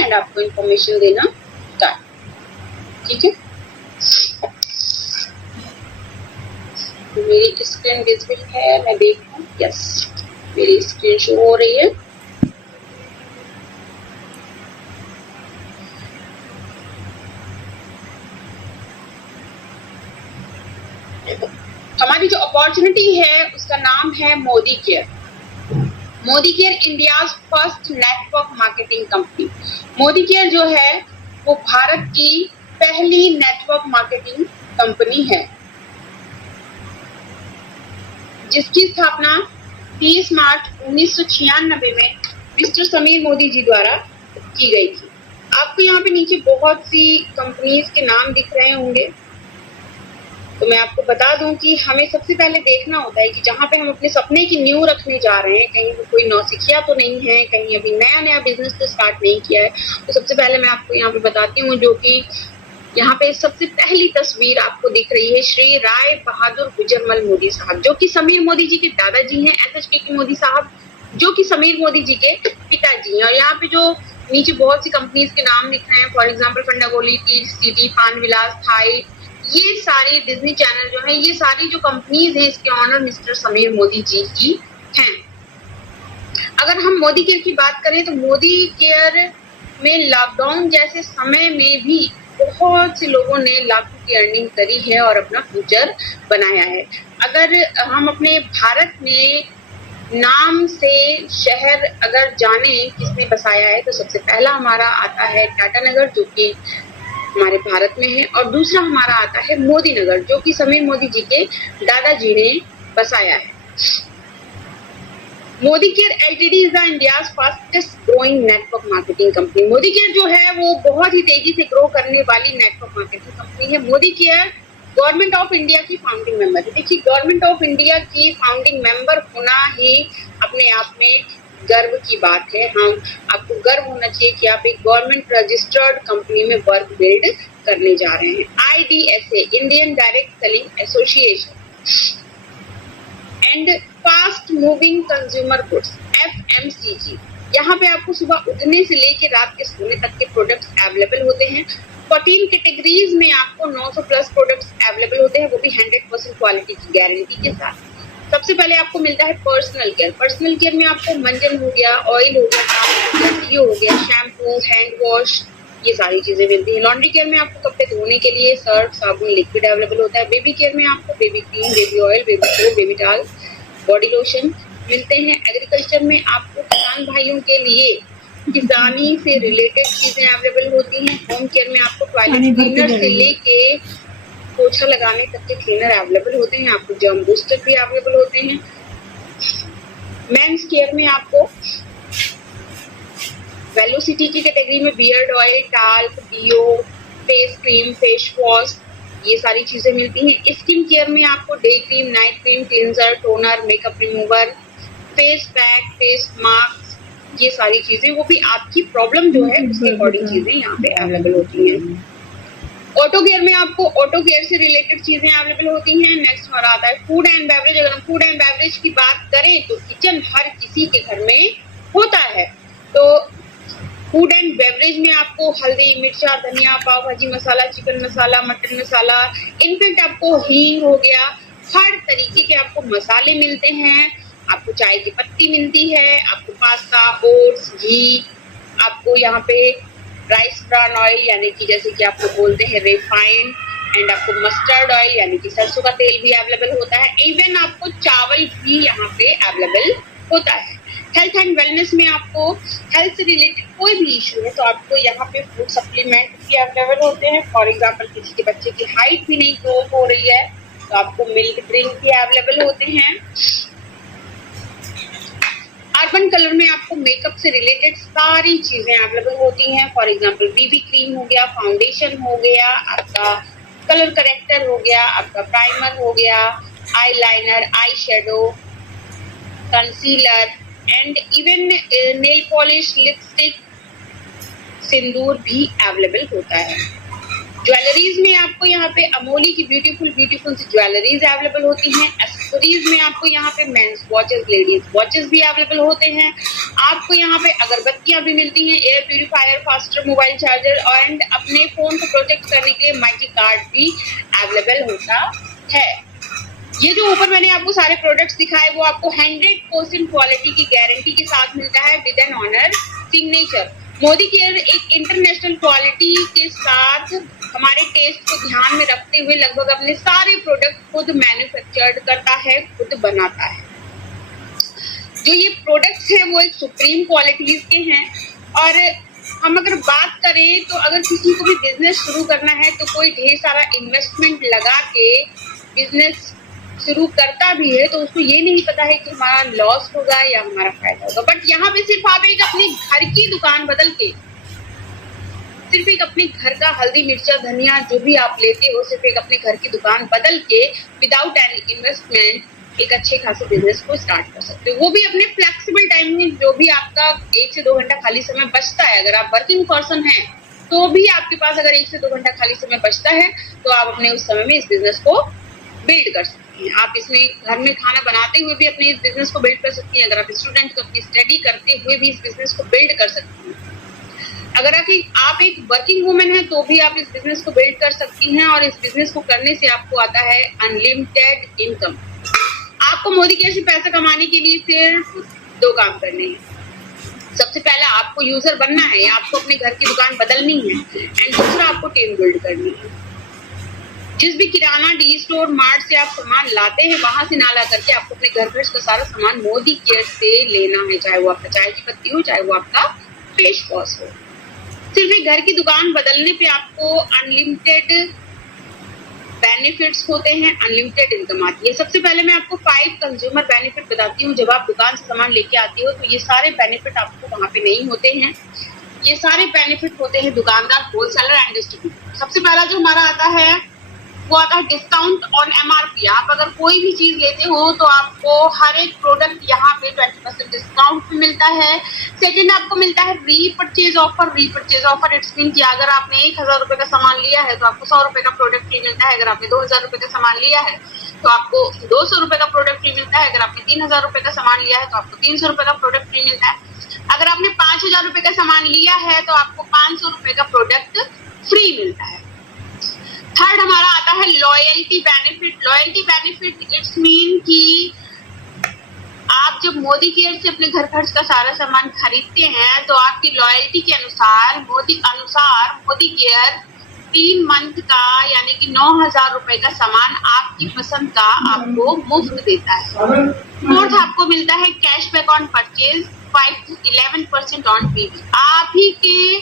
And आपको information देना start, ठीक है। तो मेरी स्क्रीन विजिबल है, मैं देखूं, यस मेरी स्क्रीन शो हो रही है। हमारी जो अपॉर्चुनिटी है उसका नाम है Modi care. Modi care India's first network marketing company. Modi care जो है वो भारत की पहली नेटवर्क मार्केटिंग कंपनी है, जिसकी स्थापना 30 मार्च 1996 में मिस्टर समीर मोदी जी द्वारा की गई थी। आपको यहाँ पे नीचे बहुत सी कंपनीज के नाम दिख रहे होंगे, तो मैं आपको बता दूं कि हमें सबसे पहले देखना होता है कि जहाँ पे हम अपने सपने की नींव रखने जा रहे हैं, कहीं वो कोई नौसिखिया तो नहीं है, कहीं अभी नया बिजनेस तो स्टार्ट नहीं किया है। तो सबसे पहले मैं आपको यहाँ पे बताती हूँ, जो कि यहाँ पे सबसे पहली तस्वीर आपको दिख रही है श्री राय बहादुर गुजरमल मोदी साहब, जो कि समीर मोदी जी के दादाजी हैं, SHK मोदी साहब, जो कि समीर मोदी जी के पिताजी हैं। और यहाँ पे जो नीचे बहुत सी कंपनीज के नाम दिख रहे हैं, फॉर एग्जाम्पल फंडागोली की सिटी, पान विलास, थाई, ये सारी डिज्नी चैनल जो है, ये सारी जो कंपनीज हैं इसके ऑनर मिस्टर समीर मोदी जी की हैं। अगर हम मोदी केयर की बात करें तो मोदी केयर में लॉकडाउन जैसे समय में भी बहुत से लोगों ने लाखों की अर्निंग करी है और अपना फ्यूचर बनाया है। अगर हम अपने भारत में नाम से शहर अगर जाने किसने बसाया है, तो सबसे पहला हमारा आता है टाटा नगर, जो कि हमारे भारत में है, और दूसरा हमारा आता है मोदी नगर, जो कि समीर मोदी जी के दादाजी ने बसाया है। Modi care LTD is the India's fastest growing network marketing company. Modi care जो है वो बहुत ही तेजी से ग्रो करने वाली नेटवर्क मार्केटिंग कंपनी है। Modi care government of India की फाउंडिंग मेंबर है। देखिए, गवर्नमेंट ऑफ इंडिया की फाउंडिंग मेंबर होना ही अपने आप में गर्व की बात है। हम आपको गर्व होना चाहिए कि आप एक गवर्नमेंट रजिस्टर्ड कंपनी में वर्क बिल्ड करने जा रहे हैं। IDSA Indian direct selling association and fast moving consumer goods FMCG। यहाँ पे आपको सुबह उठने से लेके रात के सोने तक के प्रोडक्ट्स अवेलेबल होते हैं। 14 कैटेगरीज में आपको 900 प्लस प्रोडक्ट्स अवेलेबल होते हैं, वो भी 100% क्वालिटी की गारंटी के साथ। सबसे पहले आपको मिलता है पर्सनल केयर। पर्सनल केयर में आपको मंजन हो गया, ऑयल हो गया, साबुन हो गया, डीओ हो गया, शैम्पू, हैंड वॉश, ये सारी चीजें मिलती हैं। लॉन्ड्री केयर में आपको कपड़े धोने के लिए सर्फ, साबुन, लिक्विड अवेलेबल होता है। बेबी केयर में आपको baby cream, baby oil, baby soap, baby towel, body lotion मिलते हैं। एग्रीकल्चर में आपको किसान भाइयों के लिए किसानी से रिलेटेड चीजें अवेलेबल होती हैं। होम केयर में आपको टॉयलेट क्लीनर से लेके पोछा लगाने तक के क्लीनर अवेलेबल होते हैं। आपको जर्म बूस्टर भी अवेलेबल होते हैं। मेंस केयर में आपको वेलोसिटी की कैटेगरी में beard oil, talc, deo, face cream, face wash, ये सारी चीजें मिलती हैं। स्किन केयर में आपको day cream, night cream, cleanser, toner, makeup remover, face pack, face mask, ये सारी चीजें, वो भी आपकी प्रॉब्लम जो है उसके अकॉर्डिंग चीजें यहाँ पे अवेलेबल होती हैं। ऑटो केयर में आपको ऑटो केयर से रिलेटेड चीजें अवेलेबल होती हैं। नेक्स्ट हमारा आता है फूड एंड बेवरेज। अगर हम फूड एंड बेवरेज की बात करें तो किचन हर किसी के घर में होता है, तो फूड एंड बेवरेज में आपको हल्दी, मिर्चा, धनिया, पाव भाजी मसाला, चिकन मसाला, मटन मसाला, इनफैक्ट आपको हींग हो गया, हर तरीके के आपको मसाले मिलते हैं। आपको चाय की पत्ती मिलती है, आपको पास्ता, ओट्स, घी, आपको यहाँ पे राइस ब्रान ऑयल यानी कि जैसे कि आपको बोलते हैं रिफाइंड, एंड आपको मस्टर्ड ऑयल यानी कि सरसों का तेल भी अवेलेबल होता है। इवन आपको चावल भी यहाँ पे अवेलेबल होता है। हेल्थ एंड वेलनेस में आपको हेल्थ से रिलेटेड कोई भी इशू है तो आपको यहाँ पे फूड सप्लीमेंट भी अवेलेबल होते हैं। फॉर एग्जाम्पल किसी के बच्चे की हाइट भी नहीं ग्रोथ हो रही है तो आपको मिल्क ड्रिंक भी अवेलेबल होते हैं। अर्बन कलर में आपको मेकअप से रिलेटेड सारी चीजें अवेलेबल होती हैं। फॉर एग्जांपल बीबी क्रीम हो गया, फाउंडेशन हो गया, आपका कलर करेक्टर हो गया, आपका प्राइमर हो गया, eyeliner, eye shadow, concealer, and even nail polish, lipstick, सिंदूर भी अवेलेबल होता है। ज्वेलरीज में आपको यहाँ पे अमोली की ब्यूटीफुल सी ज्वेलरीज अवेलेबल होती हैं। एक्सेसरीज में आपको यहाँ पे मेंस वॉचेस, लेडीज वॉचेस भी अवेलेबल होते हैं। आपको यहाँ पे अगरबत्तियां भी मिलती हैं, air purifier, faster mobile charger and अपने फोन को प्रोटेक्ट करने के लिए माइक्रो कार्ड भी अवेलेबल होता है। ये जो ऊपर मैंने आपको सारे प्रोडक्ट्स दिखाए वो आपको 100% क्वालिटी की गारंटी के साथ मिलता है with an honour signature. Modi care एक इंटरनेशनल क्वालिटी के साथ हमारे टेस्ट को ध्यान में रखते हुए लगभग अपने सारे प्रोडक्ट खुद मैन्युफैक्चर्ड करता है, खुद बनाता है। जो ये प्रोडक्ट्स हैं वो एक सुप्रीम क्वालिटीज के हैं। और हम अगर बात करें तो अगर किसी को भी बिजनेस शुरू करना है तो कोई ढेर सारा इन्वेस्टमेंट लगा के बिजनेस शुरू करता भी है तो उसको ये नहीं पता है कि हमारा लॉस होगा या हमारा फायदा होगा। बट यहाँ पे सिर्फ आप एक अपने घर की दुकान बदल के, सिर्फ एक अपने घर का हल्दी मिर्चा धनिया जो भी आप लेते हो, सिर्फ एक अपने घर की दुकान बदल के विदाउट एनी इन्वेस्टमेंट एक अच्छे खासे बिजनेस को स्टार्ट कर सकते हो, वो भी अपने फ्लेक्सिबल टाइम में। जो भी आपका 1 से 2 घंटा खाली समय बचता है, अगर आप वर्किंग पर्सन हैं तो भी आपके पास अगर 1 से 2 घंटा खाली समय बचता है तो आप अपने उस समय में इस बिजनेस को बिल्ड कर सकते हैं। आप इसमें घर में खाना बनाते हुए भी अपने इस बिजनेस को बिल्ड कर सकती हैं। अगर आप स्टूडेंट तो अपनी स्टडी करते हुए भी इस बिजनेस को बिल्ड कर सकती हैं। अगर आप एक वर्किंग वुमेन है तो भी आप इस बिजनेस को बिल्ड कर सकती हैं। और इस बिजनेस को करने से आपको आता है अनलिमिटेड इनकम। आपको मोदी केयर से पैसा कमाने के लिए सिर्फ 2 काम करने हैं। सबसे पहला आपको यूजर बनना है, आपको अपने घर की दुकान बदलनी है एंड दूसरा आपको टीम बिल्ड करनी है। जिस भी किराना डी स्टोर मार्ट से आप सामान लाते हैं वहां से ना ला करके आपको अपने घर खर्च का सारा सामान मोदी केयर से लेना है, चाहे वो आपका चाय की पत्ती हो, चाहे वो आपका फेस वॉश हो। सिर्फ एक घर की दुकान बदलने पे आपको अनलिमिटेड बेनिफिट्स होते हैं, अनलिमिटेड इनकम आती है। सबसे पहले मैं आपको 5 कंज्यूमर बेनिफिट बताती हूँ। जब आप दुकान से सामान लेके आती हो तो ये सारे बेनिफिट आपको वहां पे नहीं होते हैं। ये सारे बेनिफिट होते हैं दुकानदार, होलसेलर एंड डिस्ट्रीब्यूटर। सबसे पहला जो हमारा आता है वो आता है डिस्काउंट ऑन MRP। आप अगर कोई भी चीज लेते हो तो आपको हर एक प्रोडक्ट यहाँ पे 20% डिस्काउंट पे मिलता है। सेकंड आपको मिलता है repurchase offer. Repurchase offer it's mean कि अगर आपने 1000 रुपए का सामान लिया है तो आपको 100 रुपए का प्रोडक्ट फ्री मिलता है। अगर आपने 2000 रुपए का सामान लिया है तो आपको 200 रुपए का प्रोडक्ट फ्री मिलता है। अगर आपने 3000 रुपए का सामान लिया है तो आपको 300 रुपए का प्रोडक्ट फ्री मिलता है। अगर आपने 5000 रुपए का सामान लिया है तो आपको 500 रुपए का प्रोडक्ट फ्री मिलता है। थर्ड हमारा आता है loyalty benefit. Loyalty benefit it's mean कि आप जब मोदी केयर से अपने घर खर्च का सारा सामान खरीदते हैं तो आपकी लॉयल्टी के अनुसार मोदी केयर 3 मंथ का यानी कि 9000 रुपए का सामान आपकी पसंद का आपको मुफ्त देता है। फोर्थ आपको मिलता है cashback on purchase 5 to 11% on PV। आप ही के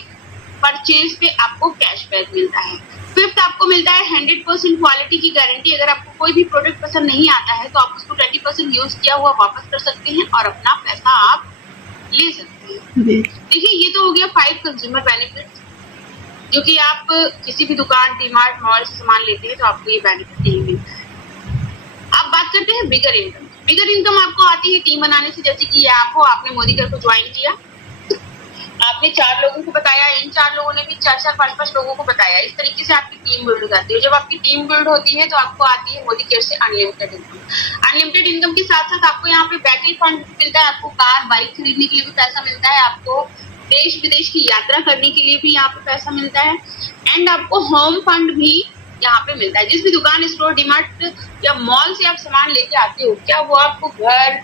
परचेज पे आपको कैशबैक मिलता है। फिफ्थ आपको मिलता है 100% क्वालिटी की गारंटी। अगर आपको कोई भी प्रोडक्ट पसंद नहीं आता है तो आप उसको 20% यूज किया हुआ वापस कर सकते हैं और अपना पैसा आप ले सकते हैं। देखिए ये तो हो गया 5 कंज्यूमर बेनिफिट जो कि आप किसी भी दुकान, डीमार्ट, मॉल से सामान लेते हैं तो आपको ये बेनिफिट नहीं मिलता है। अब बात करते हैं बिगर इनकम। बिगर इनकम आपको आती है टीम बनाने से। जैसे कि आपने मोदी केयर को ज्वाइन किया, आपने 4 लोगों को बताया, इन 4 लोगों ने भी 4-4, 5-5 लोगों को बताया। इस तरीके से आपकी टीम बिल्ड हो जाती है। जब आपकी टीम बिल्ड होती है तो आपको आती है मोदी केयर से अनलिमिटेड इनकम। अनलिमिटेड इनकम के साथ साथ आपको यहाँ पे बैकएंड फंड मिलता है। आपको कार, बाइक खरीदने के लिए भी पैसा मिलता है। आपको देश विदेश की यात्रा करने के लिए भी यहाँ पे पैसा मिलता है एंड आपको होम फंड भी यहाँ पे मिलता है। जिस भी दुकान, स्टोर, डीमार्ट या मॉल से आप सामान लेके आते हो, क्या वो आपको घर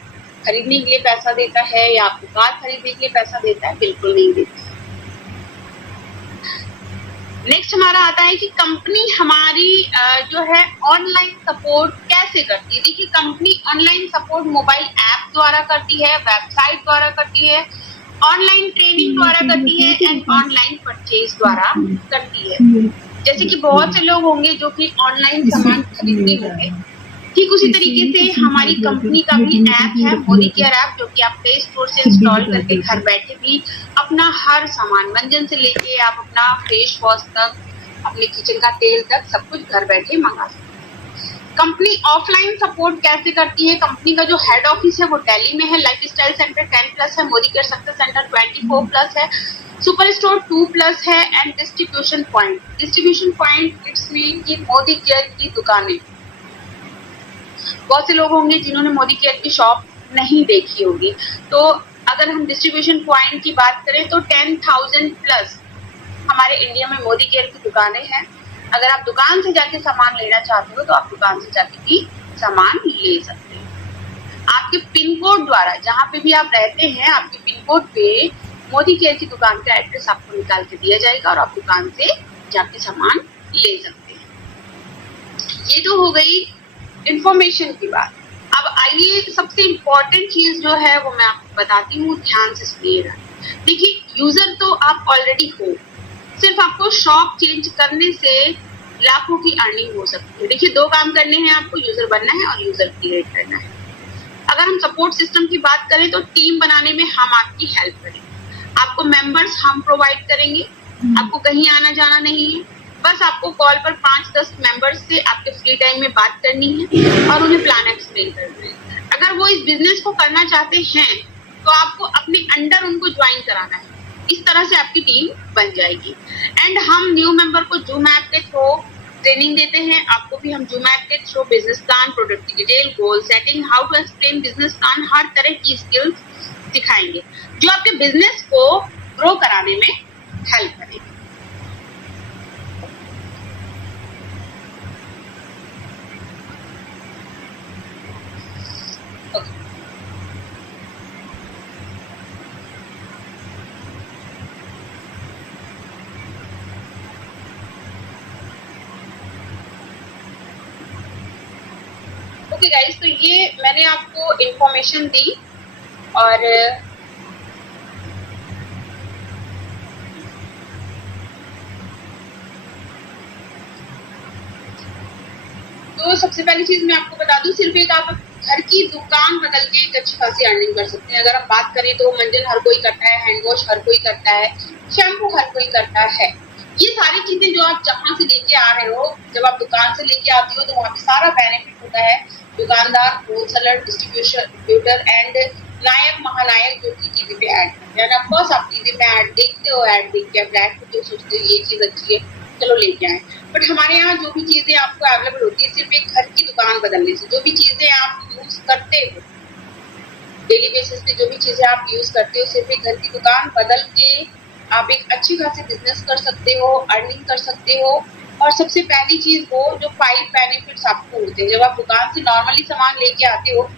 खरीदने के लिए पैसा देता है या आपको कार खरीदने के लिए पैसा देता है? बिल्कुल नहीं देता। नेक्स्ट हमारा आता है कि कंपनी हमारी जो है ऑनलाइन सपोर्ट कैसे करती है। देखिए company online support mobile app द्वारा करती है, वेबसाइट द्वारा करती है, ऑनलाइन ट्रेनिंग द्वारा करती है एंड ऑनलाइन परचेज द्वारा करती है। जैसे कि बहुत से लोग होंगे जो कि ऑनलाइन सामान खरीदते होंगे, ठीक उसी तरीके से हमारी कंपनी का भी ऐप है मोदी केयर ऐप, जो कि आप प्ले स्टोर से इंस्टॉल करके घर बैठे भी अपना हर सामान, मंजन से लेके आप अपना फेस वॉश तक, अपने किचन का तेल तक सब कुछ घर बैठे मंगा सकते हैं। कंपनी ऑफलाइन सपोर्ट कैसे करती है? कंपनी का जो हेड ऑफिस है वो दिल्ली में है, लाइफस्टाइल सेंटर 10+ है, मोदी केयर सक्सेस सेंटर 24+ है, सुपर स्टोर 2+ है and distribution point it's mean की मोदी केयर की दुकानें। बहुत से लोग होंगे जिन्होंने मोदी केयर की शॉप नहीं देखी होगी, तो अगर हम डिस्ट्रीब्यूशन पॉइंट की बात करें तो 10,000 प्लस हमारे इंडिया में मोदी केयर की दुकानें हैं। अगर आप दुकान से जाके सामान लेना चाहते हो तो आप दुकान से जाके भी सामान ले सकते हैं। आपके पिन कोड द्वारा, जहाँ पे भी आप रहते हैं, आपके पिन कोड पे मोदी केयर की दुकान का एड्रेस आपको निकाल के दिया जाएगा और आप दुकान से जाके सामान ले सकते हैं। ये तो हो गई इंफॉर्मेशन की बात। अब आइए सबसे इम्पोर्टेंट चीज जो है वो मैं आपको बताती हूँ, ध्यान से सुनिएगा। देखिए, यूजर तो आप ऑलरेडी हो, सिर्फ आपको शॉप चेंज करने से लाखों की अर्निंग हो सकती है। देखिए, दो काम करने हैं आपको, यूजर बनना है और यूजर क्रिएट करना है। अगर हम सपोर्ट सिस्टम की बात करें तो टीम बनाने में हम आपकी हेल्प करेंगे। आपको मेंबर्स हम प्रोवाइड करेंगे, आपको कहीं आना जाना नहीं है, बस आपको कॉल पर 5-10 मेंबर्स से आपके फ्री टाइम में बात करनी है और उन्हें प्लान एक्सप्लेन करना है। अगर वो इस बिजनेस को करना चाहते हैं तो आपको अपने अंडर उनको ज्वाइन कराना है। इस तरह से आपकी टीम बन जाएगी। एंड हम न्यू मेंबर को जूम ऐप के थ्रू ट्रेनिंग देते हैं। आपको भी हम जूम ऐप के थ्रू बिजनेस प्लान, प्रोडक्ट की detail, goal setting, how to explain business plan, हर तरह की स्किल्स सिखाएंगे जो आपके बिजनेस को ग्रो कराने में हेल्प करेगी। ओके गाइस, तो ये मैंने आपको इंफॉर्मेशन दी और तो सबसे पहली चीज मैं आपको बता दूं, सिर्फ एक आप घर की दुकान बदल के एक अच्छी खासी अर्निंग कर सकते हैं। अगर हम बात करें तो मंजन हर कोई करता है, हैंड वॉश हर कोई करता है, शैम्पू हर कोई करता है। ये सारी चीजें जो आप जहां से लेके आ रहे हो, जब आप दुकान से लेके आते हो तो वहाँ पे सारा बेनिफिट होता है। दुकानदार, होलसेलर, डिस्ट्रीब्यूटर एंड नायक महानायक जो की टीवी पे ऐड करते हैं। ऑफकोर्स आप टीवी पे ऐड देखते हो, ऐड देख के ब्रांड को जो सोचते हो ये चीज अच्छी है, चलो लेके आए। बट हमारे यहाँ जो भी चीजें आपको अवेलेबल होती है सिर्फ एक घर की दुकान बदलने से। जो भी चीजें आप यूज करते हो डेली बेसिस पे, जो भी चीजें आप यूज करते हो, सिर्फ एक घर की दुकान बदल के आप एक अच्छी खासी बिजनेस कर सकते हो, अर्निंग कर सकते हो। और सबसे पहली चीज वो जो 5 बेनिफिट्स आपको होते हैं। जब आप दुकान से नॉर्मली सामान लेके आते हो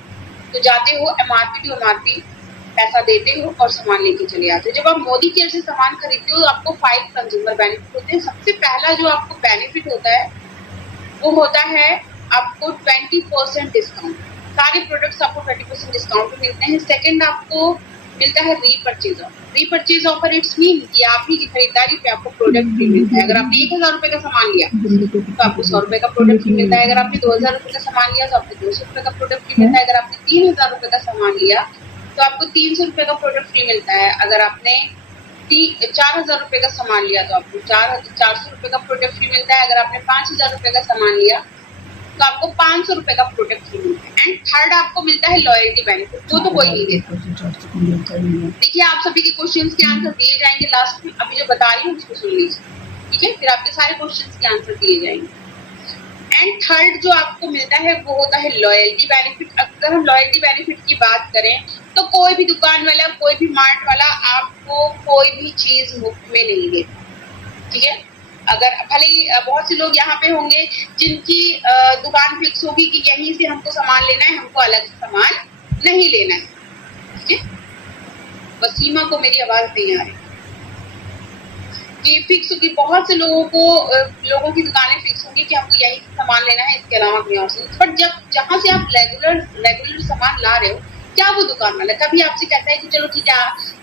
तो जाते हो MRP टू MRP पैसा देते हो और सामान लेके चले आते हो। जब आप मोदी केयर से सामान खरीदते हो तो आपको 5 कंज्यूमर बेनिफिट होते हैं। सबसे पहला जो आपको बेनिफिट होता है वो होता है आपको 20% डिस्काउंट। सारे प्रोडक्ट्स आपको 20% डिस्काउंट पे मिलते हैं। सेकंड, आपको मिलता है repurchase offer. Repurchase offer it's mean कि आप ही की खरीदारी पे आपको प्रोडक्ट फ्री मिलता है। अगर आपने 1,000 रुपए का सामान लिया तो आपको 100 रुपए का प्रोडक्ट फ्री मिलता है। अगर आपने 2,000 रुपए का सामान लिया तो आपको 200 रुपए का प्रोडक्ट फ्री मिलता है। अगर आपने 3,000 रुपए का सामान लिया तो आपको 300 रुपए का प्रोडक्ट फ्री मिलता है। अगर आपने 4,000 रुपए का सामान लिया तो आपको 400 रुपए का प्रोडक्ट फ्री मिलता है। अगर आपने 5,000 रुपए का सामान लिया तो आपको 500 रुपए का प्रोडक्ट फ्री मिलता है। एंड थर्ड आपको मिलता है लॉयल्टी बेनिफिट, वो तो कोई नहीं देता। देखिए, आप सभी के क्वेश्चंस के आंसर दिए जाएंगे लास्ट में। अभी जो बता रही हूँ उसको सुन लीजिए, ठीक है? फिर आपके सारे क्वेश्चंस के आंसर दिए जाएंगे। एंड थर्ड जो आपको मिलता है वो होता है लॉयल्टी बेनिफिट। अगर हम लॉयल्टी बेनिफिट की बात करें तो कोई भी दुकान वाला, कोई भी मार्ट वाला आपको कोई भी चीज मुफ्त में नहीं देता, ठीक है? अगर भले ही बहुत से लोग यहाँ पे होंगे जिनकी दुकान फिक्स होगी कि यहीं से हमको सामान लेना है, हमको अलग से सामान नहीं लेना है, ठीक है? बस सीमा को मेरी आवाज नहीं आ रही कि फिक्स होगी। बहुत से लोगों की दुकानें फिक्स होंगी कि हमको यहीं से सामान लेना है, इसके अलावा कहीं और से। बट जहाँ से आप रेगुलर सामान ला रहे हो, क्या वो दुकान वाला कभी आपसे कहता है कि चलो ठीक है,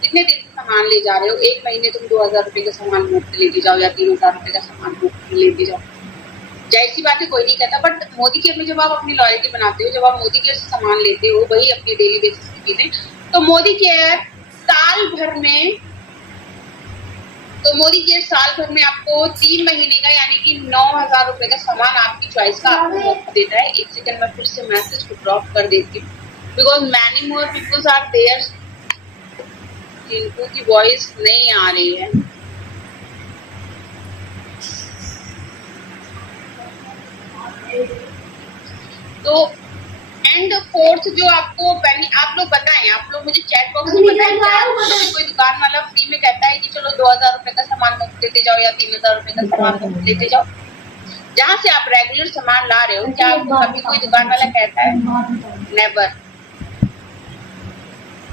इतने दिन से सामान ले जा रहे हो, 1 महीने तुम 2,000 रुपए का सामान मुफ्त लेके जाओ या 3,000 रुपए का सामान मुफ्त लेके जाओ? जाहिर सी बात है, कोई नहीं कहता। बट मोदी केयर में जब आप अपनी लॉयल्टी बनाते हो, जब आप मोदी केयर से सामान लेते हो, वही अपनी डेली बेसिस की चीजें, तो मोदी केयर साल भर में आपको 3 महीने का यानी कि 9,000 रुपए का सामान आपकी चॉइस का आपको मुफ्त देता है। 1 सेकंड में फिर से मैसेज को ड्रॉप कर देती हूँ because many more peoples are there जिनको की वॉइस नहीं आ रही है। तो एंड फोर्थ जो आपको आप लोग बताएं, आप लोग मुझे चैट बॉक्स में बताएं, कोई दुकान वाला फ्री में कहता है कि चलो 2000 रुपए का सामान मुफ्त लेते जाओ या 3000 रुपए का सामान मुफ्त लेते जाओ, जहाँ से आप रेगुलर सामान ला रहे हो, क्या आपको कभी कोई दुकान वाला कहता है? नेवर।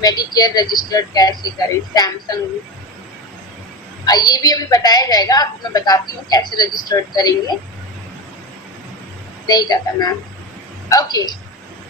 मेडिकेयर रजिस्टर्ड कैसे करें? सैमसंग, ये भी अभी बताया जाएगा, अब मैं बताती हूँ कैसे रजिस्टर्ड करेंगे। नहीं कहता मैम, ओके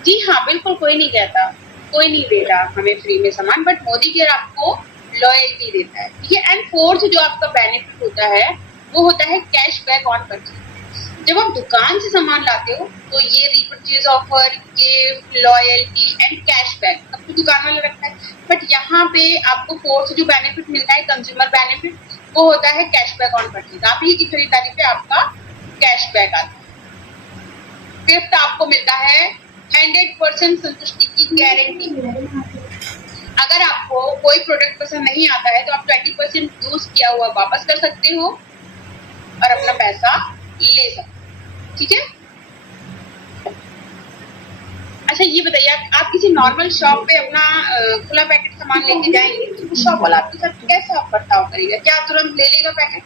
जी हाँ, बिल्कुल कोई नहीं कहता, कोई नहीं दे रहा हमें फ्री में सामान, बट मोदी केयर आपको लॉयल्टी देता है, ठीक है। एंड फोर्थ जो आपका बेनिफिट होता है वो होता है कैशबैक ऑन परचेज। जब आप दुकान से सामान लाते हो तो ये repurchase offer, gift, loyalty and cashback सब तो दुकान वाला रखता है, बट यहाँ पे आपको फोर्थ जो बेनिफिट मिलता है, कंज्यूमर बेनिफिट, वो होता है कैशबैक ऑन परचेज। आप ही की खरीदारी पे आपका कैशबैक आता है। फिफ्थ आपको मिलता है 100% संतुष्टि की गारंटी। अगर आपको कोई प्रोडक्ट पसंद नहीं आता है तो आप 20% यूज किया हुआ वापस कर सकते हो और अपना पैसा ले सकते हो, ठीक है। अच्छा ये बताइए, आप किसी नॉर्मल शॉप पे अपना खुला पैकेट सामान लेके जाएंगे तो शॉप वाला आपके साथ कैसा बर्ताव करेगा? क्या तुरंत ले लेगा पैकेट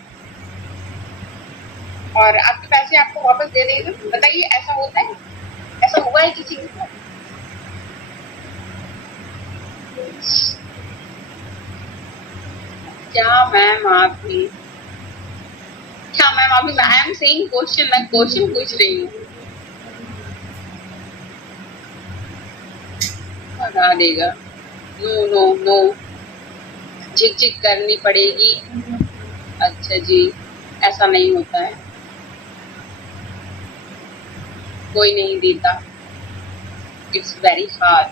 और आपके पैसे आपको वापस दे देगा? बताइए, ऐसा होता है? ऐसा हुआ है किसी के साथ? क्या मैम आपने आई एम सेइंग क्वेश्चन, मैं क्वेश्चन पूछ रही हूँ। बता देगा, नो नो नो, झिक झिक करनी पड़ेगी। अच्छा जी, ऐसा नहीं होता है, कोई नहीं देता, इट्स वेरी हार्ड।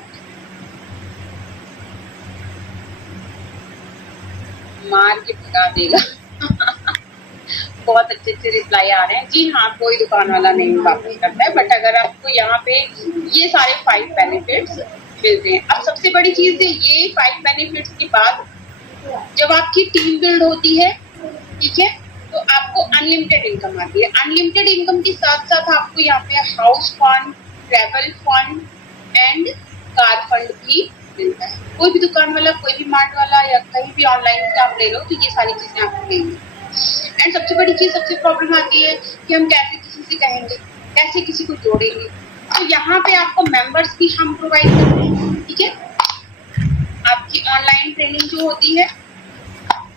मार के भगा देगा। बहुत अच्छे अच्छे रिप्लाई आ रहे हैं जी हाँ, कोई दुकान वाला नहीं वापस करता है, बट अगर आपको यहाँ पे ये सारे 5 बेनिफिट्स मिलते हैं। अब सबसे बड़ी चीज है, ये 5 बेनिफिट्स के बाद जब आपकी टीम बिल्ड होती है, ठीक है, तो आपको अनलिमिटेड इनकम आती है। अनलिमिटेड इनकम के साथ साथ आपको यहाँ पे house fund, travel fund and car fund भी मिलता है। कोई भी दुकान वाला, कोई भी मार्ट वाला या कहीं भी ऑनलाइन से आप ले लो तो ये सारी चीजें आपको देंगे। एंड सबसे बड़ी चीज, सबसे प्रॉब्लम आती है कि हम कैसे किसी से कहेंगे, कैसे किसी को जोड़ेंगे। तो यहाँ पे आपको मेंबर्स भी हम प्रोवाइड करते हैं, ठीक है। आपकी ऑनलाइन ट्रेनिंग जो होती है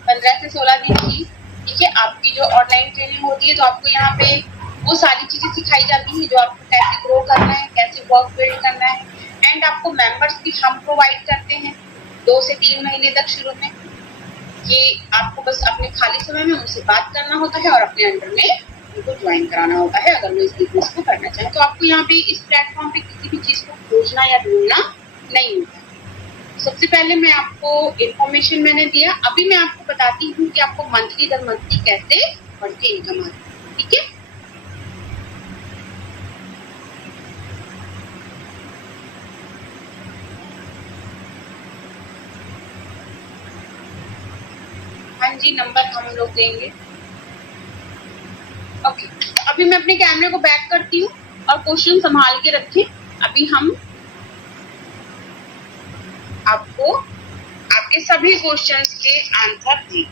15 से 16 दिन की, ठीक है, आपकी जो ऑनलाइन ट्रेनिंग होती है तो आपको यहाँ पे वो सारी चीजें सिखाई जाती है जो आपको कैसे ग्रो करना है, कैसे वर्क बिल्ड करना है। एंड आपको मेंबर्स भी हम प्रोवाइड करते हैं 2 से 3 महीने तक शुरू में। ये आपको बस अपने खाली समय में उनसे बात करना होता है और अपने अंडर में उनको ज्वाइन कराना होता है अगर वो इस बिजनेस को करना चाहें। तो आपको यहाँ पे इस प्लेटफॉर्म पे किसी भी चीज को खोजना या ढूंढना नहीं होता। सबसे पहले मैं आपको इन्फॉर्मेशन मैंने दिया, अभी मैं आपको बताती हूँ कि आपको मंथली दर मंथली कैसे बढ़ के इनकम आती है, ठीक है। हाँ जी, नंबर हम लोग देंगे। ओके, अभी मैं अपने कैमरे को बैक करती हूँ और क्वेश्चन संभाल के रखें। अभी हम आपको आपके सभी क्वेश्चंस के आंसर दें।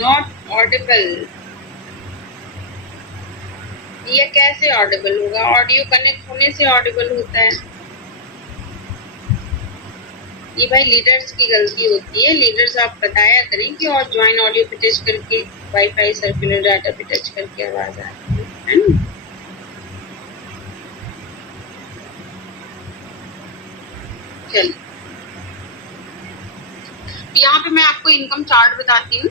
नॉट ऑडिबल, ये कैसे ऑडिबल होगा? ऑडियो कनेक्ट होने से ऑडिबल होता है। ये भाई लीडर्स की गलती होती है। लीडर्स आप बताया करें कि और ज्वाइन ऑडियो पे टच करके, वाईफाई सर्कुलर डाटा पे टच करके आवाज आती है ना। चलिए, यहाँ पे मैं आपको इनकम चार्ट बताती हूँ।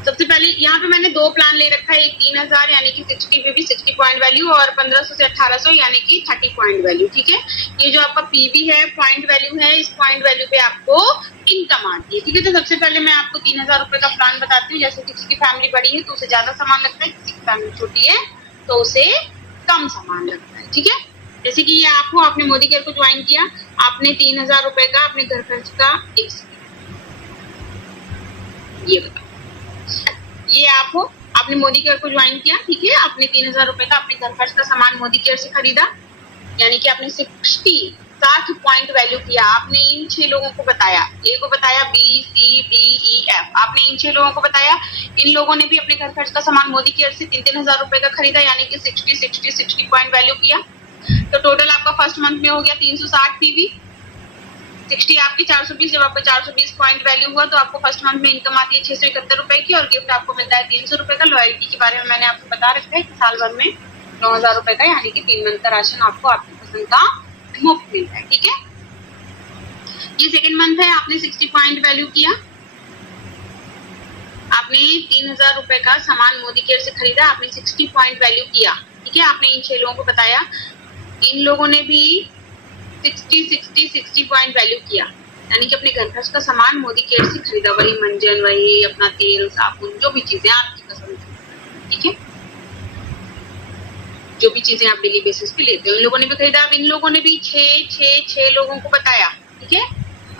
सबसे पहले यहाँ पे मैंने 2 प्लान ले रखा है, एक 3000 यानी कि 60 पीवी 60 पॉइंट वैल्यू और 1500 से 1800 यानी कि 30 पॉइंट वैल्यू, ठीक है। ये जो आपका पीवी है, पॉइंट वैल्यू है, इस पॉइंट वैल्यू पे आपको इनकम आती है, ठीक है। तो सबसे पहले मैं आपको 3000 रुपए का प्लान बताती हूँ। जैसे किसी की फैमिली बड़ी है तो उसे ज्यादा सामान लगता है, किसी की फैमिली छोटी है तो उसे कम सामान लगता है, ठीक है। जैसे कि ये आप हो, आपने मोदी केयर को ज्वाइन किया, आपने 3000 रुपए का अपने घर खर्च का एक ये बताओ, ये आप हो, आपने मोदी केयर को ज्वाइन किया, ठीक है, आपने 3000 रुपए का अपने घर खर्च का सामान मोदी केयर से खरीदा, यानी कि आपने 60 पॉइंट वैल्यू किया। आपने इन 6 लोगों को बताया, ए को बताया, B C D E F, आपने इन 6 लोगों को बताया। इन लोगों ने भी अपने घर खर्च का सामान मोदी केयर से 3-3000 रुपए का खरीदा, यानी कि 60 पॉइंट वैल्यू किया। तो टोटल आपका फर्स्ट मंथ में हो गया 360 पीवी, 60 आपकी 420, जब आपका 420 पॉइंट वैल्यू हुआ तो आपको फर्स्ट मंथ में इनकम आती है 671 रुपए की, और गिफ्ट आपको मिलता है 300 रुपए का। लॉयल्टी के बारे में मैंने आपको बता रखा है कि साल भर में 9000 रुपए का, यानी कि 3 मंथ का राशन आपको आपकी पसंद का मुफ्त मिलता है, ठीक है। ये सेकंड मंथ है, आपने 60 पॉइंट वैल्यू किया, आपने 3000 रुपए का सामान मोदी केयर से खरीदा, आपने 60 पॉइंट वैल्यू किया, ठीक है। आपने इन 6 लोगों को बताया, इन लोगों ने भी 60 पॉइंट वैल्यू किया, यानी कि अपने घर खर्च का सामान मोदी केयर से खरीदा, वही मंजन, वही अपना तेल साबुन, जो भी चीजें आपकी पसंद है, ठीक है, जो भी चीजें आप डेली बेसिस पे लेते हो, इन लोगों ने भी खरीदा। अब इन लोगों ने भी 6 लोगों को बताया, ठीक है,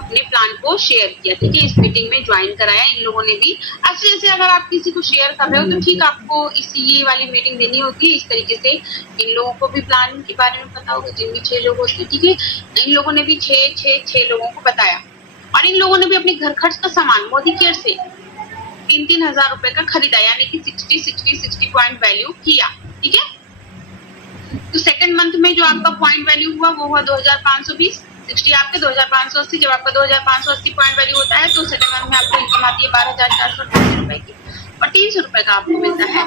अपने प्लान को शेयर किया, ठीक है, इस मीटिंग में ज्वाइन कराया इन लोगों ने भी। ऐसे जैसे अगर आप किसी को शेयर कर रहे हो तो ठीक आपको ये वाली मीटिंग देनी होती है, इस तरीके से इन लोगों को भी प्लान के बारे में पता होगा, जिन भी 6 लोग होते हैं, ठीक है। इन लोगों ने भी 6 लोगों को बताया, और इन लोगों ने भी अपने घर खर्च का सामान मोदी केयर से 3-3 हजार रुपए का खरीदा, यानी कि 60 पॉइंट वैल्यू किया, ठीक है। तो सेकंड मंथ में जो आपका पॉइंट वैल्यू हुआ वो हुआ 2520, 60 आपके 2580, जब आपका 2580 पॉइंट वैल्यू होता है तो सेकंड मंथ में आपको इनकम आती है 12480 रुपए की, और 300 रुपए का आपको मिलता है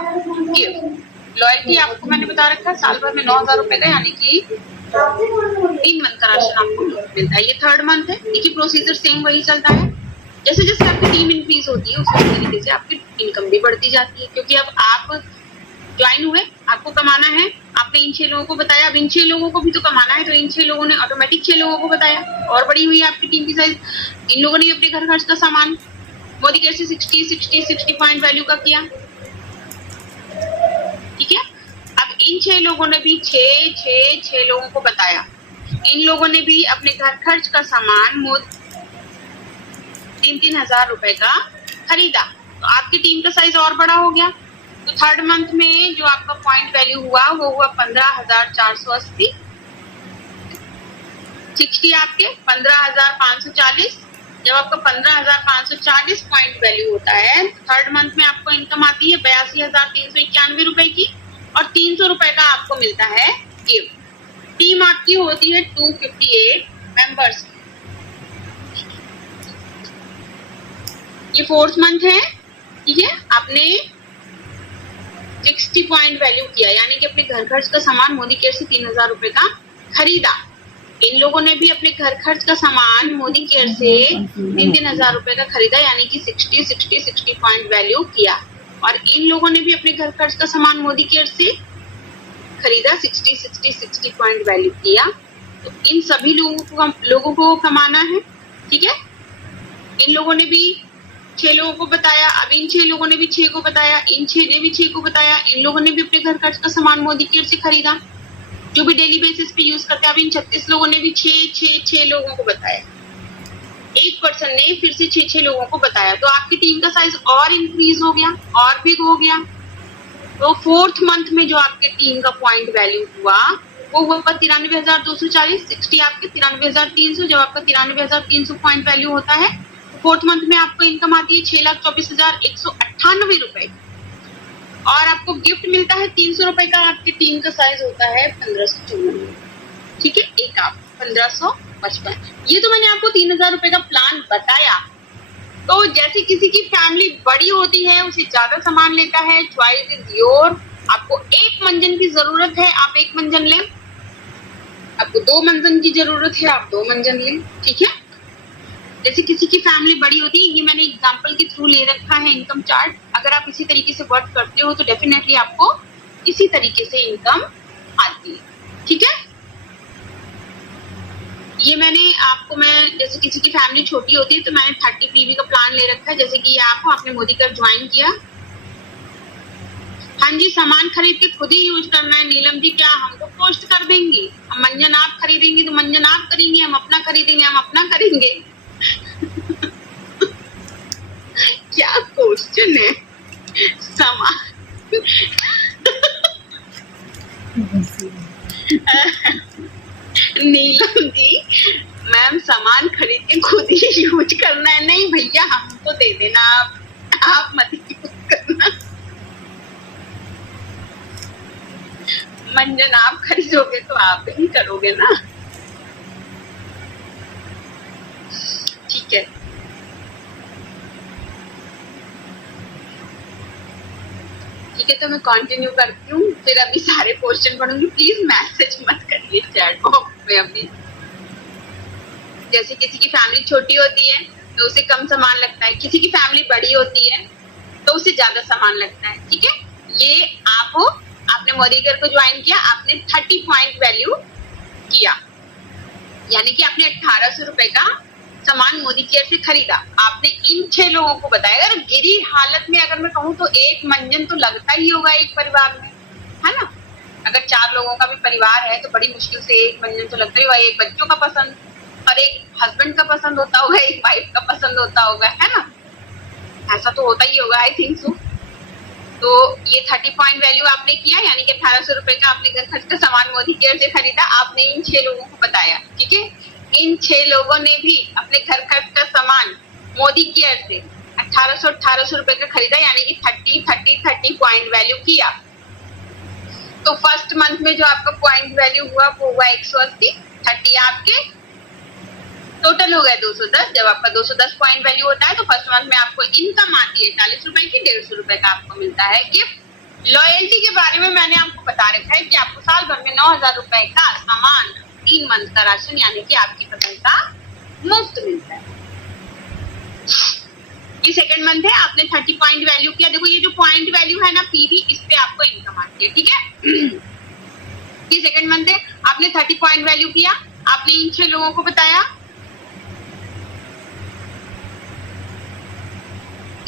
गिफ्ट। लॉयल्टी आपको मैंने बता रखा है साल भर में 9000 रुपए का, यानी कि 3 मंथ का राशन आपको मिलता है। ये थर्ड मंथ है, देखिए प्रोसीजर सेम वही चलता है, जैसे जैसे आपकी टीम इंक्रीज होती है उसी तरीके से आपकी इनकम भी बढ़ती जाती है, क्योंकि अब आप ज्वाइन हुए, आपको कमाना है, आपने इन 6 लोगों को बताया, अब इन 6 लोगों को भी तो कमाना है, तो इन 6 लोगों ने ऑटोमेटिक 6 लोगों को बताया, और बड़ी हुई आपकी टीम की साइज। इन लोगों ने भी अपने घर खर्च का सामान मोदी केयर से 60 पॉइंट वैल्यू का किया, ठीक है। अब इन 6 लोगों ने भी 6 लोगों को बताया, इन लोगों ने भी अपने घर खर्च का सामान 3-3 हजार रुपए का खरीदा, तो आपकी टीम का साइज और बड़ा हो गया। तो थर्ड मंथ में जो आपका पॉइंट वैल्यू हुआ वो हुआ 15480, 60 आपके 15540, जब आपका 15540 पॉइंट वैल्यू होता है, थर्ड मंथ में आपको इनकम आती है 82,391 रुपए की, और 300 रुपए का आपको मिलता है गिफ्ट। टीम आपकी होती है 258 मेंबर्स। ये फोर्थ मंथ है, ठीक है, आपने 60 पॉइंट वैल्यू किया, यानी कि अपने घर खर्च का सामान मोदी केयर से 3000 रुपए का खरीदा। इन लोगों ने भी अपने घर खर्च का सामान मोदी केयर से 3-3 हजार रुपए का खरीदा, यानी कि 60 पॉइंट वैल्यू किया, और इन लोगों ने भी अपने घर खर्च का सामान मोदी केयर से खरीदा, 60 पॉइंट वैल्यू किया। तो इन सभी लोगों को कमाना है, ठीक है। इन लोगों ने भी 6 लोगों को बताया, अब इन 6 लोगों ने भी 6 को बताया, इन 6 ने भी 6 को बताया, इन लोगों ने भी अपने घर खर्च का सामान मोदी केयर से खरीदा, जो भी डेली बेसिस पे यूज करते हैं। अब इन 36 लोगों ने भी 6 लोगों को बताया, एक पर्सन ने फिर से 6 लोगों को बताया, तो आपकी टीम का साइज और इंक्रीज हो गया, और बिग हो गया। तो फोर्थ मंथ में जो आपके टीम का पॉइंट वैल्यू हुआ वो हुआ 93,240, 60 आपके 93,300, जब आपका 93,300 पॉइंट वैल्यू होता है, फोर्थ मंथ में आपको इनकम आती है 6,24,198 रुपए, और आपको गिफ्ट मिलता है 300 रुपए का। आपकी टीम का साइज होता है 1554, ठीक है, एक आप 1555। ये तो मैंने आपको 3000 रुपए का प्लान बताया। तो जैसे किसी की फैमिली बड़ी होती है, उसे ज्यादा सामान लेता है, चॉइस इज योर। आपको 1 मंजन की जरूरत है, आप 1 मंजन लें, आपको 2 मंजन की जरूरत है, आप 2 मंजन लें, ठीक है। जैसे किसी की फैमिली बड़ी होती है, ये मैंने एग्जांपल के थ्रू ले रखा है इनकम चार्ट। अगर आप इसी तरीके से वर्क करते हो तो डेफिनेटली आपको इसी तरीके से इनकम आती है, ठीक है। ये मैंने आपको, मैं जैसे किसी की फैमिली छोटी होती है तो मैंने 30 पीवी का प्लान ले रखा है। जैसे कि ये आप हो, आपने मोदी केयर ज्वाइन किया, हाँ जी, सामान खरीद के खुद ही यूज करना है। नीलम जी क्या हम तो पोस्ट कर देंगे, हम मंजन आप खरीदेंगे तो मंजन आप करेंगे, हम अपना खरीदेंगे हम अपना करेंगे क्या क्वेश्चन है सामान नीलम जी, मैम सामान खरीद के खुद ही यूज करना है। नहीं भैया, हमको दे देना, आप मत यूज करना। मंजन आप खरीदोगे तो आप ही करोगे ना। ठीक है, ठीक है, तो मैं कंटिन्यू करती हूँ, फिर अभी सारे क्वेश्चन पढ़ूंगी। प्लीज मैसेज मत करिए चैट बॉक्स में अभी। जैसे किसी की फैमिली छोटी होती है तो उसे कम सामान लगता है, किसी की फैमिली बड़ी होती है तो उसे ज्यादा सामान लगता है। ठीक है, ये आप हो, आपने मोदी केयर को ज्वाइन किया, आपने 30 पॉइंट वैल्यू किया, यानी कि आपने 1800 रुपए का सामान मोदी केयर से खरीदा। आपने इन 6 लोगों को बताया। अगर गिरी हालत में अगर मैं कहूँ तो एक मंजन तो लगता ही होगा एक परिवार में, है ना। अगर 4 लोगों का भी परिवार है तो बड़ी मुश्किल से एक मंजन तो लगता ही होगा। एक बच्चों का पसंद और एक हस्बैंड का पसंद होता होगा, एक वाइफ का पसंद होता होगा, है ना। ऐसा तो होता ही होगा, आई थिंक सो। तो ये 30 पॉइंट वैल्यू आपने किया, यानी कि 1800 रुपए का आपने घर खर्च का सामान मोदी केयर से खरीदा। आपने इन 6 लोगों को बताया। ठीक है, इन 6 लोगों ने भी अपने घर खर्च का सामान मोदी केयर से 1800 रुपए का खरीदा, यानी कि 30 पॉइंट वैल्यू किया। तो फर्स्ट मंथ में जो आपका पॉइंट वैल्यू हुआ वो हुआ 180, 30 आपके टोटल हो गया 210। जब आपका 210 पॉइंट वैल्यू होता है तो फर्स्ट मंथ में आपको इनकम आती है 40 रुपए की, 150 रुपए का आपको मिलता है गिफ्ट। लॉयल्टी के बारे में मैंने आपको बता रखा है कि आपको साल भर में 9000 रुपए का सामान, 3 मंथ का राशन, यानी कि आपकी पसंद का मुफ्त मिलता है। ये सेकंड मंथ है, आपने 30 पॉइंट वैल्यू किया। देखो ये जो पॉइंट वैल्यू है ना पीवी, इस पे आपको इनकम आती है। ठीक है, ये सेकंड मंथ है, आपने 30 पॉइंट वैल्यू किया, आपने इन 6 लोगों को बताया।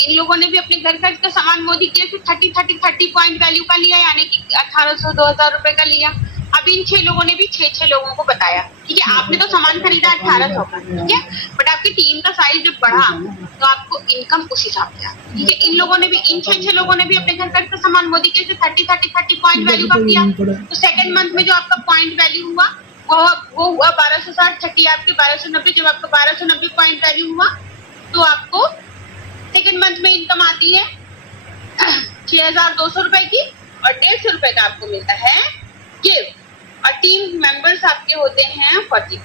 इन लोगों ने भी अपने घर खर्च का सामान मोदी केयर से 30 पॉइंट वैल्यू का लिया, यानी कि 1800 2000 रुपए का लिया। अब इन 6 लोगों ने भी 6 लोगों को बताया। ठीक है, आपने तो सामान खरीदा 1800 का, ठीक है, बट आपकी टीम का साइज जब बढ़ा तो आपको इनकम उस हिसाब से आती। ठीक है, इन लोगों ने भी, इन 6 लोगों ने भी अपने घर खर्च का सामान मोदी केयर से 30 पॉइंट वैल्यू का किया। तो सेकंड मंथ में जो आपका पॉइंट वैल्यू हुआ वो हुआ 1260, 30 आपके 1290। जब आपका 1290 पॉइंट वैल्यू हुआ तो आपको सेकंड मंथ में इनकम आती है 6200 रुपए की, और 150 रुपए का आपको मिलता है गिफ्ट। और टीम मेंबर्स आपके होते हैं 42।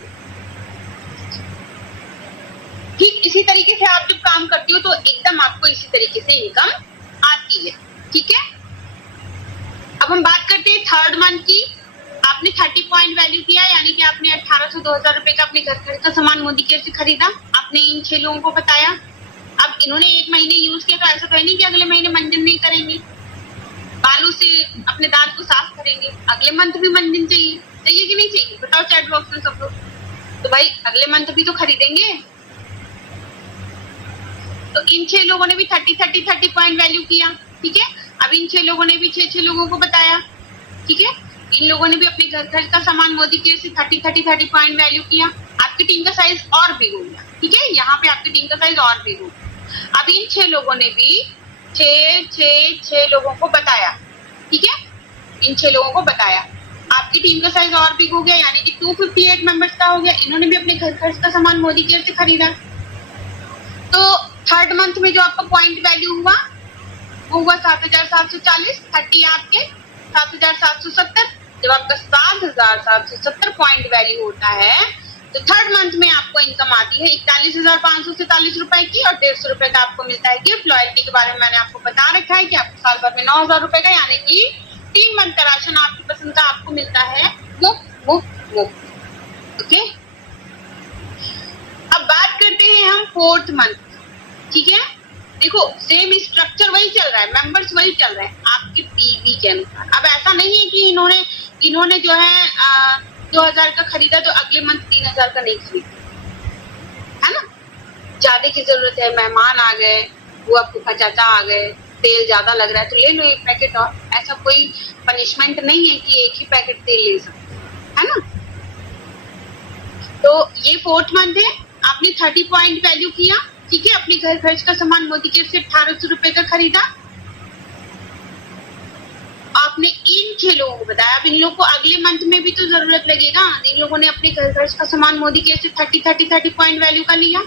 ठीक इसी तरीके से आप जब काम करती हो तो एकदम आपको इसी तरीके से इनकम आती है। ठीक है, अब हम बात करते हैं थर्ड मंथ की। आपने 30 पॉइंट वैल्यू किया, यानी कि आपने 1800 2000 रुपए का अपने घर खर्च का सामान मोदी केयर से खरीदा। आपने इन 6 लोगों को बताया। अब इन्होंने 1 महीने यूज किया तो ऐसा तो नहीं कि अगले महीने मंजन नहीं करेंगे, बालू से अपने दांत को साफ करेंगे। अगले मंथ भी मंजन चाहिए, चाहिए कि नहीं चाहिए, बताओ चैट बॉक्स में सब लोग। तो भाई अगले मंथ भी तो खरीदेंगे। तो इन 6 लोगों ने भी 30 पॉइंट वैल्यू किया। ठीक है, अब इन 6 लोगों ने भी 6 लोगों को बताया। ठीक है, इन लोगों ने भी अपने घर खर्च का सामान मोदी केयर से 30 पॉइंट वैल्यू किया। आपकी टीम का साइज और बिग हो गया। ठीक है, यहाँ पे आपकी टीम का साइज और बिग हो गया। अब इन 6 लोगों ने भी 6 लोगों को बताया। ठीक है, इन 6 लोगों को बताया, आपकी टीम का साइज और बिग हो गया, यानी कि 258 मेंबर्स का हो गया। इन्होंने भी अपने घर खर्च का सामान मोदी केयर से खरीदा। तो थर्ड मंथ में जो आपका पॉइंट वैल्यू हुआ वो हुआ 7740, 30 आपके 7770। जब आपका 7770 पॉइंट वैल्यू होता है तो थर्ड मंथ में आपको इनकम आती है 41,547 रुपए की, और 150 रुपए का आपको मिलता है गिफ्ट। लॉयल्टी के बारे में मैंने आपको बता रखा है कि आपको साल भर में 9000 रुपए का, यानी कि 3 मंथ का राशन आपकी पसंद का आपको मिलता है मुफ्त। ओके, अब बात करते हैं हम फोर्थ मंथ। ठीक है, देखो सेम स्ट्रक्चर वही चल रहा है, मेंबर्स वही चल रहे हैं आपके पीवी के अनुसार। अब ऐसा नहीं है कि इन्होंने जो है 2000 का खरीदा तो अगले मंथ 3000 का नहीं खरीदा, है ना। ज्यादा की जरूरत है, मेहमान आ गए, बुआ फूफा चाचा आ गए, तेल ज्यादा लग रहा है तो ले लो 1 पैकेट और। ऐसा कोई पनिशमेंट नहीं है कि 1 ही पैकेट तेल ले सकते, है ना। तो ये फोर्थ मंथ है, आपने 30 पॉइंट वैल्यू किया, ठीक है, अपने घर खर्च का सामान मोदी केयर से 1800 रुपए का खरीदा। आपने इन 6 लोगों को बताया, अब इन लोगों को अगले मंथ में भी तो जरूरत लगेगा। इन लोगों ने अपने घर खर्च का सामान मोदी केयर से 30 पॉइंट वैल्यू का लिया।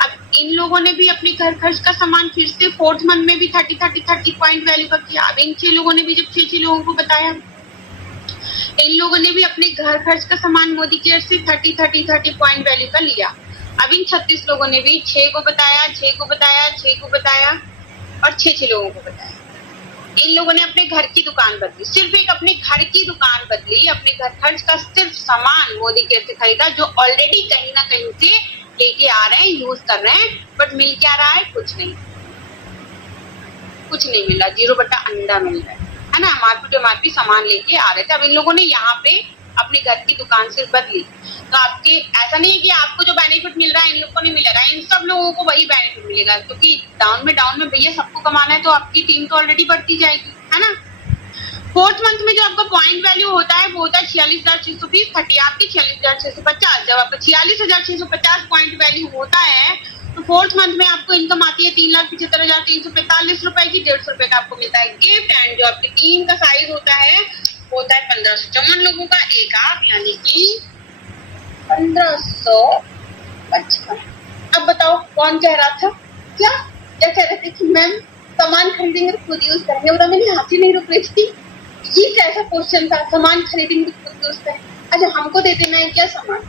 अब इन लोगों ने भी अपने घर खर्च का सामान फिर से 4th मंथ में भी 30 पॉइंट वैल्यू का किया। अब इन 6 लोगों ने भी जब 6 लोगों को बताया, इन लोगों ने भी अपने घर खर्च का सामान मोदी केयर से 30 पॉइंट वैल्यू का लिया। अब इन 36 लोगों ने भी 6 को बताया, 6 को बताया, 6 को बताया और 6 लोगों को बताया। इन लोगों ने अपने घर की दुकान बदली, सिर्फ एक अपने घर की दुकान बदली, अपने घर खर्च का सिर्फ सामान मोदी केयर से खरीदा, जो ऑलरेडी कहीं ना कहीं से लेके आ रहे हैं, यूज कर रहे हैं, बट मिल क्या रहा है? कुछ नहीं, कुछ नहीं मिल रहा, 0 बटा अंडा मिल रहा है ना। एमआरपी सामान लेके आ रहे थे। अब इन लोगों ने यहाँ पे अपने घर की दुकान से बदली, तो आपके ऐसा नहीं है कि आपको जो बेनिफिट मिल रहा है इन लोगों को नहीं मिलेगा, इन सब लोगों को वही बेनिफिट मिलेगा, क्योंकि डाउन में भैया सबको कमाना है, तो आपकी टीम तो ऑलरेडी बढ़ती जाएगी, है ना। 4th मंथ में जो आपका पॉइंट वैल्यू होता है वो होता है 46,620, 30 आपकी 46,650। जब आपका 46,650 पॉइंट वैल्यू होता है तो 4th मंथ में आपको इनकम आती है 3,75,345 रुपए की, 150 रुपए का आपको मिलता है गिफ्ट। एंड जो आपकी टीम का साइज होता है 1554 लोगों का, एक आप, यानी कि 1555। अब बताओ कौन कह रहा था? क्या कह रहे थे कि मैम सामान खरीदेंगे तो खुद यूज करेंगे, बता मैंने हाथ ही नहीं रुक रही थी। ये कैसा क्वेश्चन था? सामान खरीदेंगे तो खुद यूज करेंगे, अच्छा हमको दे देना है क्या सामान?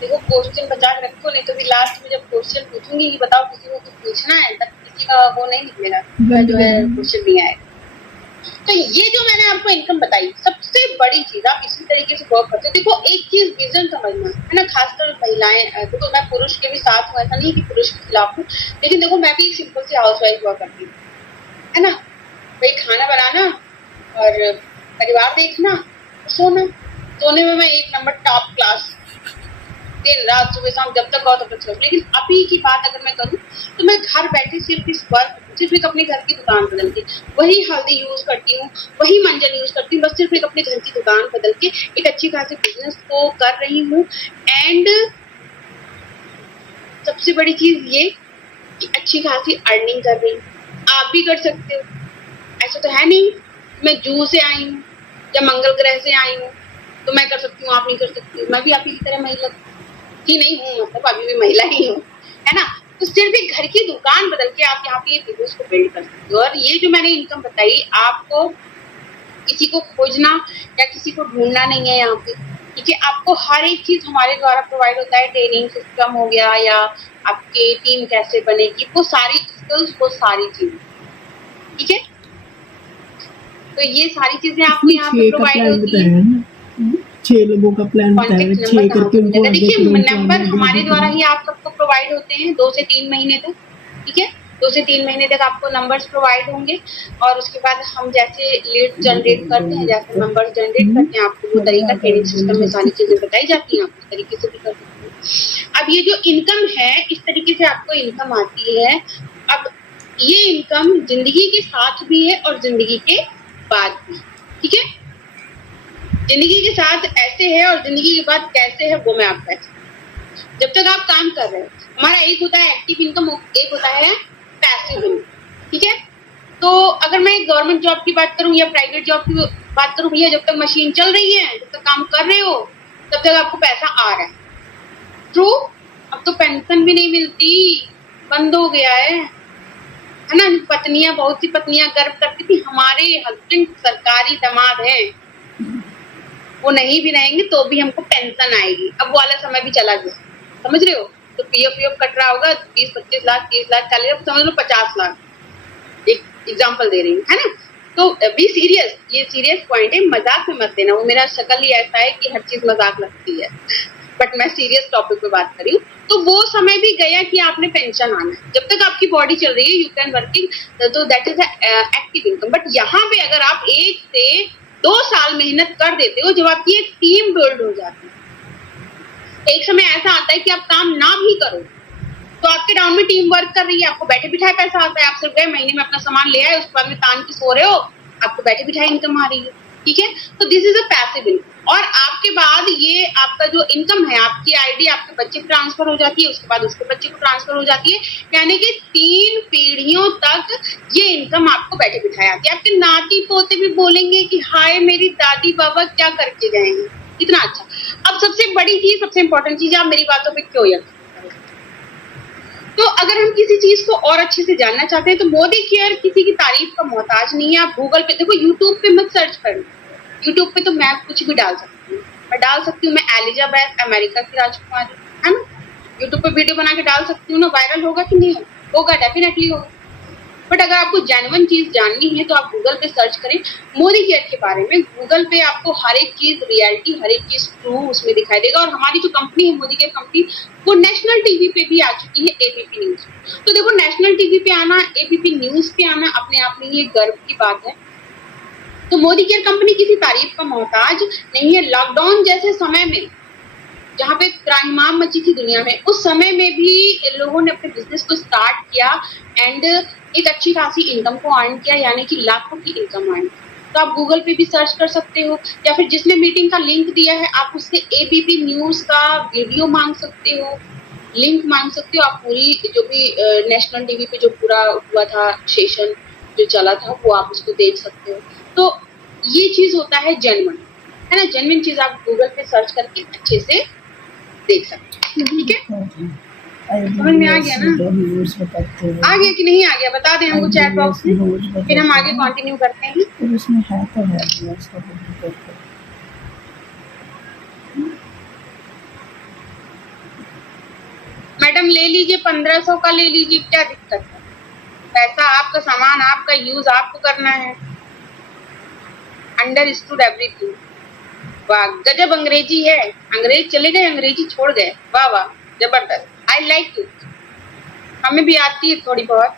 देखो क्वेश्चन बचा के रखो, नहीं तो भी लास्ट में जब क्वेश्चन पूछूंगी कि बताओ किसी को कुछ पूछना है, तब किसी का वो नहीं निकलेगा, जो है क्वेश्चन नहीं आएगा। तो ये जो मैंने आपको इनकम बताई, सबसे बड़ी चीज आप इसी तरीके से वर्क करते हो। देखो एक चीज विजन समझना है ना, खासकर महिलाएं। देखो मैं पुरुष के भी साथ हूँ, ऐसा नहीं कि पुरुष के खिलाफ हूँ, लेकिन देखो मैं भी एक सिंपल सी हाउस वाइफ हुआ करती हूँ, है ना। भाई खाना बनाना और परिवार देखना, सोना। सोने में मैं 1 नंबर टॉप क्लास, दिन रात सुबह शाम जब तक और तब तक सोच। लेकिन अभी की बात अगर मैं करूँ तो मैं घर बैठे सिर्फ एक अपने घर की दुकान बदल के वही हल्दी यूज करती हूँ, वही मंजन यूज करती हूँ, बस सिर्फ एक अपने घर की दुकान बदल के एक अच्छी खासी बिजनेस को कर रही हूँ। एंड सबसे बड़ी चीज ये कि अच्छी खासी अर्निंग कर रही हूँ। आप भी कर सकते हो, ऐसा तो है नहीं मैं जू से आई हूँ या मंगल ग्रह से आई हूँ तो मैं कर सकती हूँ, आप नहीं कर सकती। मैं भी आप ही की तरह महिला ही नहीं हूँ, मतलब अभी भी महिला ही हूँ, है ना। तो सिर्फ एक घर की दुकान बदल के आप यहाँ पे बिजनेस को बिल्ड कर सकते हो। और ये जो मैंने इनकम बताई, आपको किसी को खोजना या किसी को ढूंढना नहीं है यहाँ पे, ठीक है। आपको हर एक चीज हमारे द्वारा प्रोवाइड होता है, ट्रेनिंग सिस्टम हो गया या आपकी टीम कैसे बनेगी, वो सारी स्किल्स, वो सारी चीजें, ठीक है। तो ये सारी चीजें आपको यहाँ पे प्रोवाइड होती है। 6 लोगों का प्लान बताया, 6 करके उनको देखिए नंबर हमारे द्वारा ही आप सबको प्रोवाइड होते हैं 2 से 3 महीने तक, ठीक है। 2 से 3 महीने तक आपको नंबर्स प्रोवाइड होंगे और उसके बाद हम जैसे लीड जनरेट करते हैं, जैसे नंबर्स जनरेट करते हैं, आपको वो तरीका ट्रेनिंग सिस्टम में सारी चीजें बताई जाती हैं, आप उस तरीके से भी कर सकते हैं। अब ये जो इनकम है, इस तरीके से आपको इनकम आती है। अब ये इनकम जिंदगी के साथ भी है और जिंदगी के बाद भी, ठीक है। जिंदगी के साथ ऐसे है और जिंदगी के बाद कैसे है वो मैं आपको ऐसे, जब तक आप काम कर रहे हो, हमारा एक होता है एक्टिव इनकम, एक होता है पैसिव इनकम, ठीक है। तो अगर मैं गवर्नमेंट जॉब की बात करूं या प्राइवेट जॉब की बात करूं, भैया जब तक मशीन चल रही है, जब तक काम कर रहे हो, तब तक आपको पैसा आ रहा है। ट्रू। अब तो पेंशन भी नहीं मिलती, बंद हो गया है ना। पत्नियां, बहुत सी पत्नियां गर्व करती थी हमारे हस्बैंड सरकारी दामाद है, वो नहीं भी रहेंगे तो भी हमको पेंशन आएगी। अब वो वाला समय भी चला गया, समझ रहे हो। तो पीएफ कट रहा होगा 20-25 लाख, 30 लाख, 40 लाख, समझ लो 50 लाख, एक एग्जांपल दे रही हूँ, है ना। तो बी सीरियस, ये सीरियस पॉइंट है, मजाक में मत लेना। वो मेरा शक्ल ही ऐसा है कि हर चीज मजाक लगती है, बट मैं सीरियस टॉपिक पे बात कर रही हूँ। तो वो समय भी गया कि आपने पेंशन आना है। जब तक आपकी बॉडी चल रही है, यू कैन वर्किंग, तो that is active income. But यहाँ पे अगर आप 1 से 2 साल मेहनत कर देते हो, जब आपकी एक टीम बिल्ड हो जाती है, एक समय ऐसा आता है कि आप काम ना भी करो तो आपके डाउन में टीम वर्क कर रही है, आपको बैठे बिठाए पैसा आता है, आप सिर्फ गए महीने में अपना सामान ले आए, उसके बाद में तान के सो रहे हो, आपको बैठे बिठाए इनकम आ रही है, ठीक है। तो this is a passive income. और आपके बाद ये आपका जो इनकम है, आपकी आईडी आपके बच्चे को ट्रांसफर हो जाती है, उसके बाद उसके बच्चे को ट्रांसफर हो जाती है, यानी कि 3 पीढ़ियों तक ये इनकम आपको बैठे बिठाए आती है। आपके नाती पोते भी बोलेंगे कि हाय मेरी दादी बाबा क्या करके गए हैं, इतना अच्छा। अब सबसे बड़ी चीज, सबसे इंपॉर्टेंट चीज, आप मेरी बातों पे क्यों यकीन? तो अगर हम किसी चीज को और अच्छे से जानना चाहते हैं तो मोदी केयर किसी की तारीफ का मोहताज नहीं है। आप गूगल पे देखो, यूट्यूब पे मत सर्च करना, यूट्यूब पे तो मैं कुछ भी डाल सकती हूँ, मैं डाल सकती हूँ मैं एलिजाबेथ अमेरिका की राजकुमारी, है ना, यूट्यूब पे वीडियो बना के डाल सकती हूँ ना, वायरल होगा कि नहीं होगा, डेफिनेटली होगा। बट अगर आपको जेन्युइन चीज जाननी है तो आप गूगल पे सर्च करें मोदी केयर के बारे में, गूगल पे आपको हर एक चीज रियलिटी, हर एक चीज ट्रू उसमें दिखाई देगा। और हमारी जो कंपनी है मोदी केयर कंपनी, वो नेशनल टीवी पे भी आ चुकी है, एबीपी न्यूज। तो देखो, नेशनल टीवी पे आना, एबीपी न्यूज पे आना अपने आप में ये गर्व की बात है। तो मोदी केयर कंपनी किसी तारीफ का मोहताज नहीं है। लॉकडाउन जैसे समय में जहाँ पे त्राहिमाम मची थी दुनिया में, उस समय में भी लोगों ने अपने बिजनेस को स्टार्ट किया एंड एक अच्छी खासी इनकम को अर्न किया, यानी कि लाखों की इनकम अर्न की। तो आप गूगल पे भी सर्च कर सकते हो, या फिर जिसने मीटिंग का लिंक दिया है आप उससे एबीपी न्यूज का वीडियो मांग सकते हो, लिंक मांग सकते हो। आप पूरी जो भी नेशनल टीवी पे जो पूरा हुआ था सेशन जो चला था वो आप उसको देख सकते हो। तो ये चीज होता है जेन्युइन, है ना, जेन्युइन चीज आप गूगल पे सर्च करके अच्छे से देख सकते हैं, ठीक है। समझ में आ गया ना? आ गया कि नहीं आ गया बता दें हमको चैट बॉक्स में, फिर हम आगे कंटिन्यू करते हैं। उसमें है तो है। मैडम ले लीजिए, 1500 का ले लीजिए, क्या दिक्कत है, पैसा आपका, सामान आपका, यूज आपको करना है। Understood everything. वाह, गजब अंग्रेजी है, अंग्रेज चले गए, अंग्रेजी छोड़ गए, वाह वाह, जबरदस्त, आई लाइक इट। हमें भी आती है थोड़ी बहुत।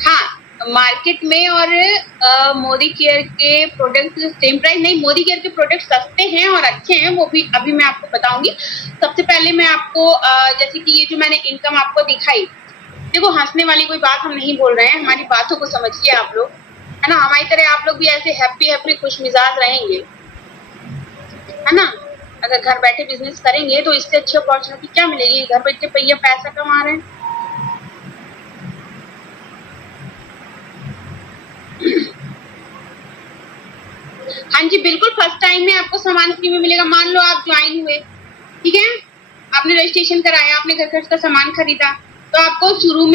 हाँ, मार्केट में और मोदी केयर के प्रोडक्ट सेम प्राइस नहीं, मोदी केयर के प्रोडक्ट सस्ते हैं और अच्छे हैं, वो भी अभी मैं आपको बताऊंगी। सबसे पहले मैं आपको जैसे कि ये जो मैंने इनकम आपको दिखाई, देखो हंसने वाली कोई बात हम नहीं बोल रहे हैं, हमारी बातों को समझिए आप लोग, है ना, हमारी तरह आप लोग भी ऐसे हैप्पी हैप्पी खुश मिजाज रहेंगे, है ना। अगर घर बैठे बिजनेस करेंगे तो इससे अच्छी अपॉर्चुनिटी क्या मिलेगी, घर बैठे भैया पैसा कमा रहे हैं। हाँ जी बिल्कुल, फर्स्ट टाइम में आपको सामान फ्री में मिलेगा। मान लो आप ज्वाइन हुए, ठीक है, आपने रजिस्ट्रेशन कराया, आपने घर खर्च का सामान खरीदा, तो आपको शुरू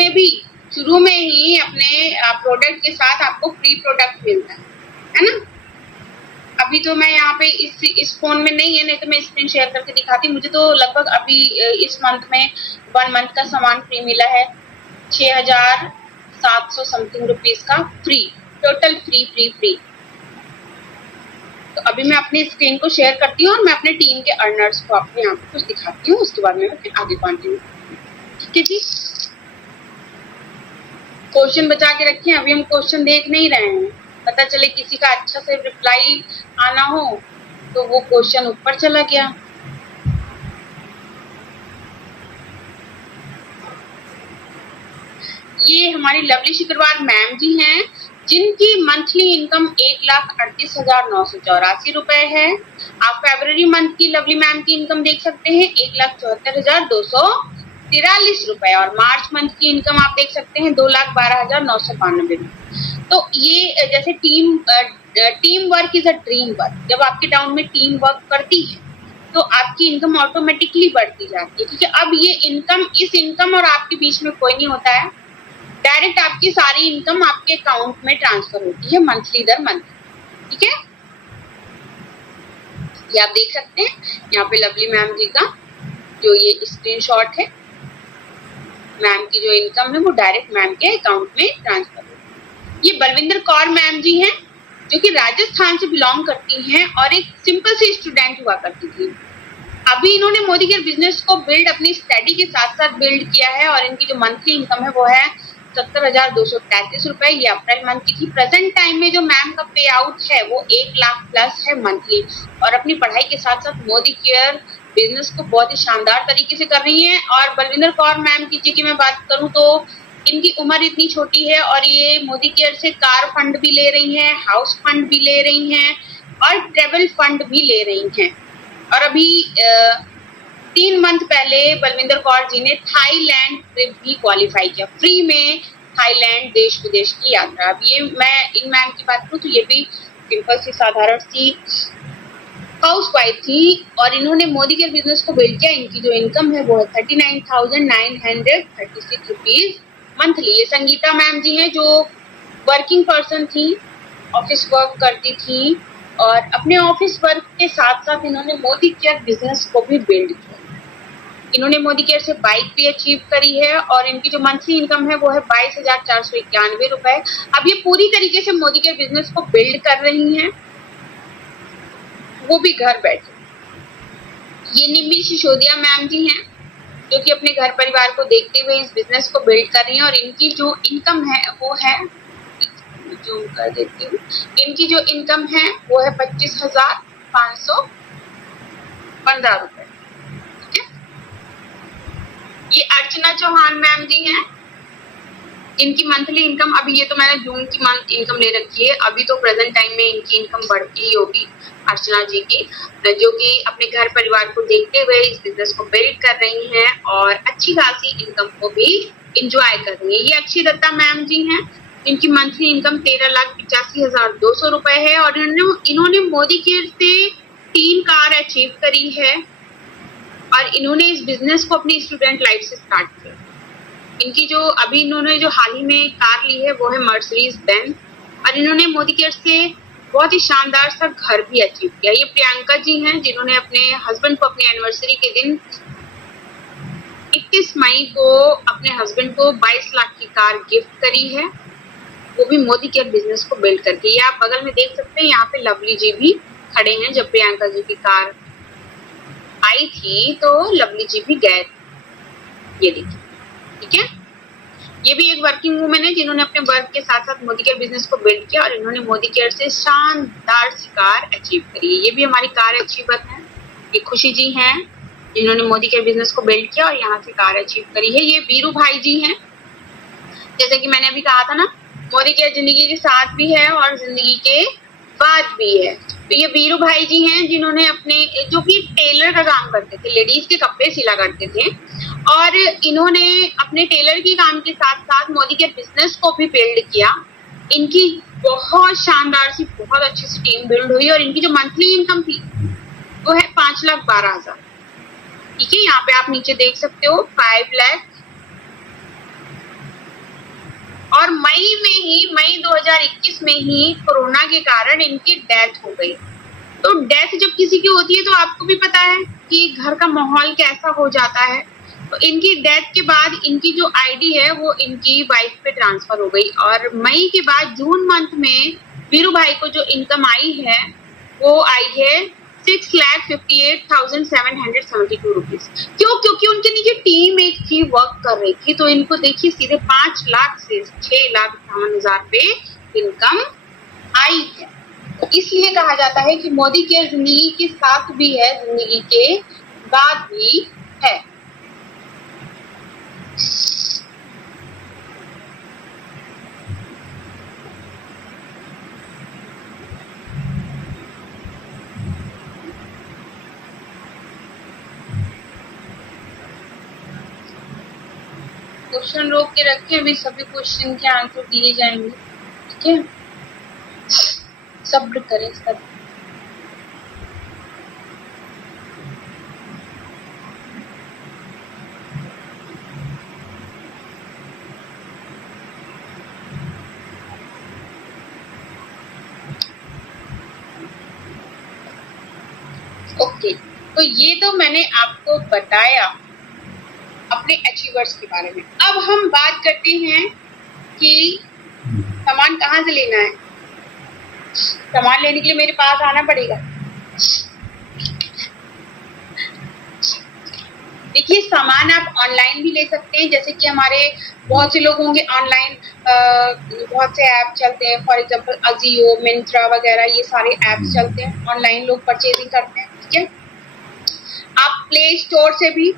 में ही अपने प्रोडक्ट के साथ आपको फ्री प्रोडक्ट मिलता है ना। अभी तो मैं यहाँ पे इस फोन में नहीं है, नहीं तो मैं स्क्रीन शेयर करके दिखाती। मुझे तो लगभग अभी इस मंथ में 1 मंथ का सामान फ्री मिला है, 6700 समथिंग रुपीज का फ्री, टोटल फ्री। तो अभी मैं अपनी स्क्रीन को शेयर करती हूँ और मैं अपने टीम के अर्नर्स को आपको यहाँ पे कुछ दिखाती हूँ, उसके बाद में फिर आगे कंटिन्यू, ठीक है जी। क्वेश्चन बचा के रखिए, अभी हम क्वेश्चन देख नहीं रहे हैं, पता चले किसी का अच्छा से रिप्लाई आना हो तो वो क्वेश्चन ऊपर चला गया। ये हमारी लवली शुक्रवार मैम जी हैं, जिनकी मंथली इनकम 1,38,984 रुपए है। आप फरवरी मंथ की लवली मैम की इनकम देख सकते हैं 1,74,243 रुपए, और मार्च मंथ की इनकम आप देख सकते हैं 2,12,992 रुपए। तो ये जैसे team work is a dream work, जब आपके डाउन में टीम वर्क करती है तो आपकी इनकम ऑटोमेटिकली बढ़ती जाती है, ठीक है। अब ये इनकम, इस इनकम और आपके बीच में कोई नहीं होता है, डायरेक्ट आपकी सारी इनकम आपके अकाउंट में ट्रांसफर होती है मंथली दर मंथ, ठीक है। ये आप देख सकते हैं यहाँ पे लवली मैम जी का जो ये स्क्रीनशॉट है, मैम की जो इनकम है वो डायरेक्ट मैम के अकाउंट में ट्रांसफर होती है। ये बलविंदर कौर मैम जी हैं जो कि राजस्थान से बिलोंग करती हैं और एक सिंपल सी स्टूडेंट हुआ करती थी। अभी इन्होंने मोदी केयर बिजनेस को बिल्ड अपनी स्टडी के साथ साथ बिल्ड किया है, और इनकी जो मंथली इनकम है वो है 70,233 रुपए। ये अप्रैल मंथ की थी। प्रेजेंट टाइम में जो मैम का पे आउट है वो 1 लाख प्लस है मंथली, और अपनी पढ़ाई के साथ साथ मोदी केयर बिजनेस को बहुत ही शानदार तरीके से कर रही हैं। और बलविंदर कौर मैम की मैं बात करूं तो इनकी उम्र इतनी छोटी है और ये मोदी केयर से कार फंड भी ले रही हैं, हाउस फंड भी ले रही हैं और ट्रेवल फंड भी ले रही हैं। और अभी 3 मंथ पहले बलविंदर कौर जी ने थाईलैंड ट्रिप भी क्वालिफाई किया, फ्री में थाईलैंड देश विदेश की यात्रा। अब ये मैं इन मैम की बात करूं तो ये भी सिंपल सी साधारण सी हाउस वाइफ थी और इन्होंने मोदी केयर बिजनेस को बिल्ड किया। इनकी जो इनकम है वो है 39,936 रुपीज मंथली। ये संगीता मैम जी हैं जो वर्किंग पर्सन थी, ऑफिस वर्क करती थी और अपने ऑफिस वर्क के साथ साथ इन्होंने मोदी केयर बिजनेस को भी बिल्ड किया। इन्होंने मोदी केयर से बाइक भी अचीव करी है और इनकी जो मंथली इनकम है वो है 22,491 रुपए। अब ये पूरी तरीके से मोदी केयर बिजनेस को बिल्ड कर रही हैं, वो भी घर बैठे। ये निम्मी सिसोदिया मैम जी हैं जो कि अपने घर परिवार को देखते हुए इस बिजनेस को बिल्ड कर रही हैं और इनकी जो इनकम है वो है, जूम कर देती हूँ, इनकी जो इनकम है वो है 25,515 रुपए। ठीक है, ये अर्चना चौहान मैम जी हैं, इनकी मंथली इनकम, अभी ये तो मैंने जून की मंथ इनकम ले रखी है, अभी तो प्रेजेंट टाइम में इनकी इनकम बढ़ती ही होगी अर्चना जी की, जो कि अपने घर परिवार को देखते हुए इस बिजनेस को बिल्ड कर रही हैं और अच्छी खासी इनकम को भी इंजॉय कर रही है। ये अक्षय दत्ता मैम जी हैं, इनकी मंथली इनकम 13,85,200 रुपए है और इन्होंने मोदी केयर से 3 कार अचीव करी है और इन्होंने इस बिजनेस को अपनी स्टूडेंट लाइफ से स्टार्ट किया। इनकी जो अभी इन्होंने जो हाल ही में कार ली है वो है मर्सिडीज बेंज और इन्होंने मोदी केयर से बहुत ही शानदार सा घर भी अचीव किया। ये प्रियंका जी हैं जिन्होंने अपने हस्बैंड को अपनी एनिवर्सरी के दिन 31 मई को अपने हस्बैंड को 22 लाख की कार गिफ्ट करी है, वो भी मोदी केयर बिजनेस को बिल्ड करके। ये आप बगल में देख सकते हैं, यहाँ पे लवली जी भी खड़े हैं। जब प्रियंका जी की कार आई थी तो लवली जी भी गए, ये देखिए। ठीक है, ये भी एक वर्किंग वुमेन है जिन्होंने अपने वर्क के साथ साथ मोदी केयर बिजनेस को बिल्ड किया और इन्होंने मोदी केयर से शानदार सी कार अचीव करी है। ये भी हमारी कार अचीवर है, ये खुशी जी हैं जिन्होंने मोदी केयर बिजनेस को बिल्ड किया और यहाँ से कार अचीव करी है। ये वीरू भाई जी हैं, जैसे कि मैंने अभी कहा था ना, मोदी केयर जिंदगी के साथ भी है और जिंदगी के बाद भी है। तो ये वीरू भाई जी हैं जिन्होंने अपने, जो कि टेलर का काम करते थे, लेडीज के कपड़े सिला करते थे और इन्होंने अपने टेलर के काम के साथ साथ मोदी केयर बिजनेस को भी बिल्ड किया। इनकी बहुत शानदार सी, बहुत अच्छी सी टीम बिल्ड हुई और इनकी जो मंथली इनकम थी वो है 5,12,000। ठीक है, यहाँ पे आप नीचे देख सकते हो 5 लाख। और मई 2021 में ही कोरोना के कारण इनकी डेथ हो गई। तो डेथ जब किसी की होती है तो आपको भी पता है कि घर का माहौल कैसा हो जाता है। तो इनकी डेथ के बाद इनकी जो आईडी है वो इनकी वाइफ पे ट्रांसफर हो गई और मई के बाद जून मंथ में वीरू भाई को जो इनकम आई है वो आई है 6,58,772 रुपीज। क्यों? क्योंकि उनके नीचे टीम एक थी, वर्क कर रही थी। तो इनको देखिए सीधे 5 लाख से 6,58,000 पे इनकम आई है। तो इसलिए कहा जाता है कि मोदी केयर जिंदगी के साथ भी है, जिंदगी के बाद भी है। क्वेश्चन रोक के रखें, अभी सभी क्वेश्चन के आंसर दिए जाएंगे। ठीक है, सब्र करें सब। ओके, तो ये तो मैंने आपको बताया अपने अचीवर्स के बारे में। अब हम बात करते हैं कि सामान कहाँ से लेना है। सामान लेने के लिए मेरे पास आना पड़ेगा। देखिए, सामान आप ऑनलाइन भी ले सकते हैं, जैसे कि हमारे बहुत से लोग होंगे ऑनलाइन बहुत से ऐप चलते हैं, फॉर एग्जांपल अजियो, मिंत्रा वगैरह, ये सारे ऐप्स चलते हैं, ऑनलाइन लोग परचेजिंग करते हैं। ठीक है, आप प्ले स्टोर से भी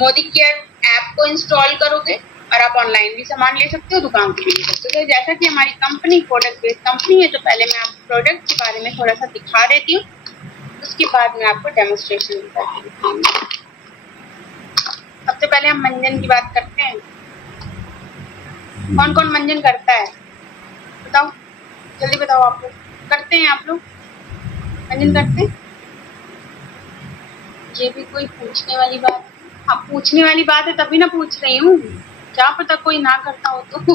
मोदी केयर ऐप को इंस्टॉल करोगे और आप ऑनलाइन भी सामान ले सकते हो, दुकान से भी ले सकते हो। तो जैसा कि हमारी कंपनी प्रोडक्ट बेस्ड कंपनी है, तो पहले मैं आपको प्रोडक्ट के बारे में थोड़ा सा दिखा देती हूँ, उसके बाद मैं आपको डेमोन्स्ट्रेशन करके दिखाऊंगी। सबसे पहले हम मंजन की बात करते हैं। कौन कौन मंजन करता है बताओ, जल्दी बताओ। आप लोग करते हैं? आप लोग मंजन करते हैं? ये भी कोई पूछने वाली बात? हाँ, पूछने वाली बात है तभी ना पूछ रही हूँ, क्या पता कोई ना करता हो तो।